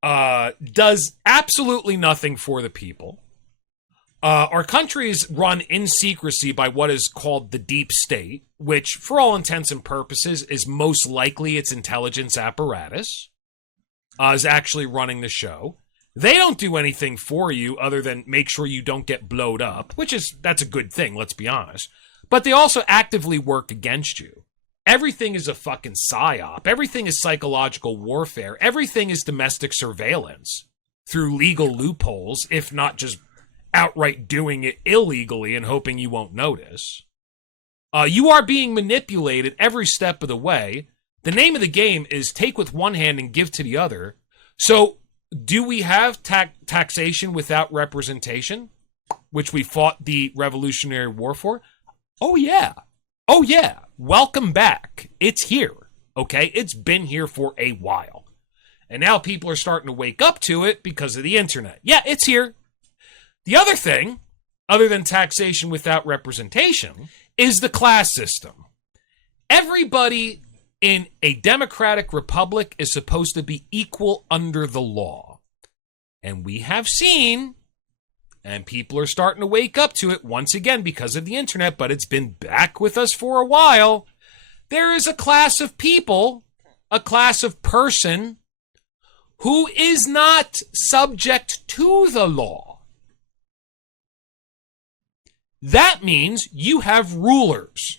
does absolutely nothing for the people. Our country is run in secrecy by what is called the deep state, which, for all intents and purposes, is most likely its intelligence apparatus, is actually running the show. They don't do anything for you other than make sure you don't get blowed up, that's a good thing, let's be honest. But they also actively work against you. Everything is a fucking psyop. Everything is psychological warfare. Everything is domestic surveillance through legal loopholes, if not just outright doing it illegally and hoping you won't notice. You are being manipulated every step of the way. The name of the game is take with one hand and give to the other. So, do we have taxation without representation, which we fought the Revolutionary War for? Oh, yeah. Oh, yeah. Welcome back. It's here. Okay? It's been here for a while. And now people are starting to wake up to it because of the internet. Yeah, it's here. The other thing, other than taxation without representation, is the class system. Everybody in a democratic republic is supposed to be equal under the law. And we have seen, and people are starting to wake up to it once again because of the internet, but it's been back with us for a while. There is a class of people, a class of person, who is not subject to the law. That means you have rulers.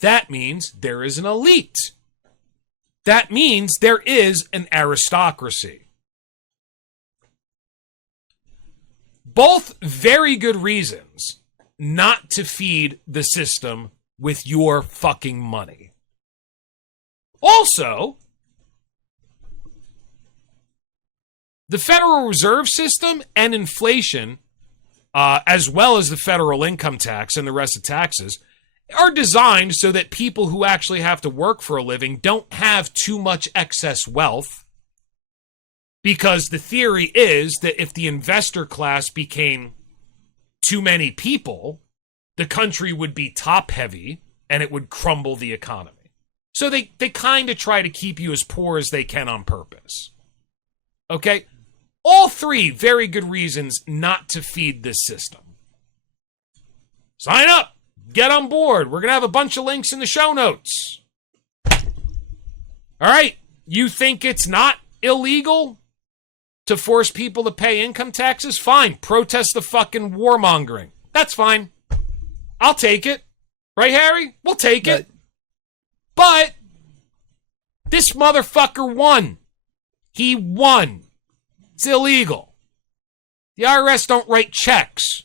That means there is an elite. That means there is an aristocracy. Both very good reasons not to feed the system with your fucking money. Also, the Federal Reserve System and inflation, as well as the federal income tax and the rest of taxes, are designed so that people who actually have to work for a living don't have too much excess wealth. Because the theory is that if the investor class became too many people, the country would be top heavy and it would crumble the economy. So they kind of try to keep you as poor as they can on purpose. Okay? All three very good reasons not to feed this system. Sign up. Get on board. We're going to have a bunch of links in the show notes. All right. You think it's not illegal to force people to pay income taxes? Fine. Protest the fucking warmongering. That's fine. I'll take it. Right, Harry? We'll take it. But this motherfucker won. He won. It's illegal. The IRS don't write checks.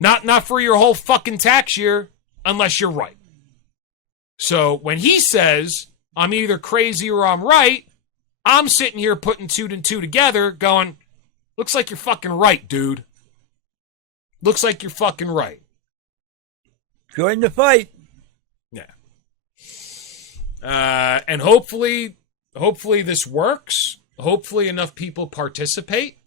Not for your whole fucking tax year, unless you're right. So when he says, I'm either crazy or I'm right, I'm sitting here putting two and two together going, looks like you're fucking right, dude. Looks like you're fucking right. Join the fight. Yeah. And hopefully this works. Hopefully enough people participate.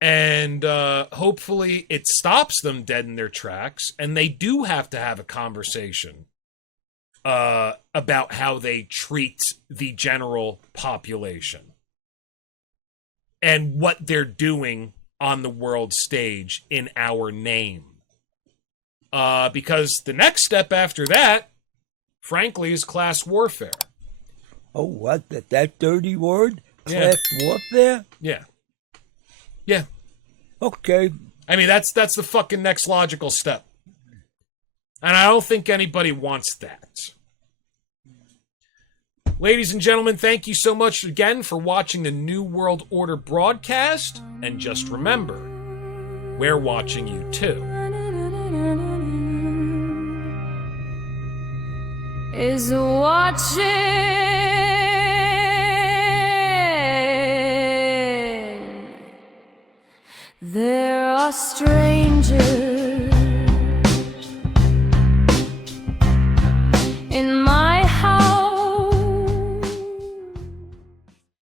And hopefully it stops them dead in their tracks. And they do have to have a conversation about how they treat the general population. And what they're doing on the world stage in our name. Because the next step after that, frankly, is class warfare. Oh, what? That dirty word? Yeah. Class warfare? Yeah. Yeah. Okay. I mean, that's the fucking next logical step. And I don't think anybody wants that. Ladies and gentlemen, thank you so much again for watching the New World Order broadcast. And just remember, we're watching you too. Is watching. There are strangers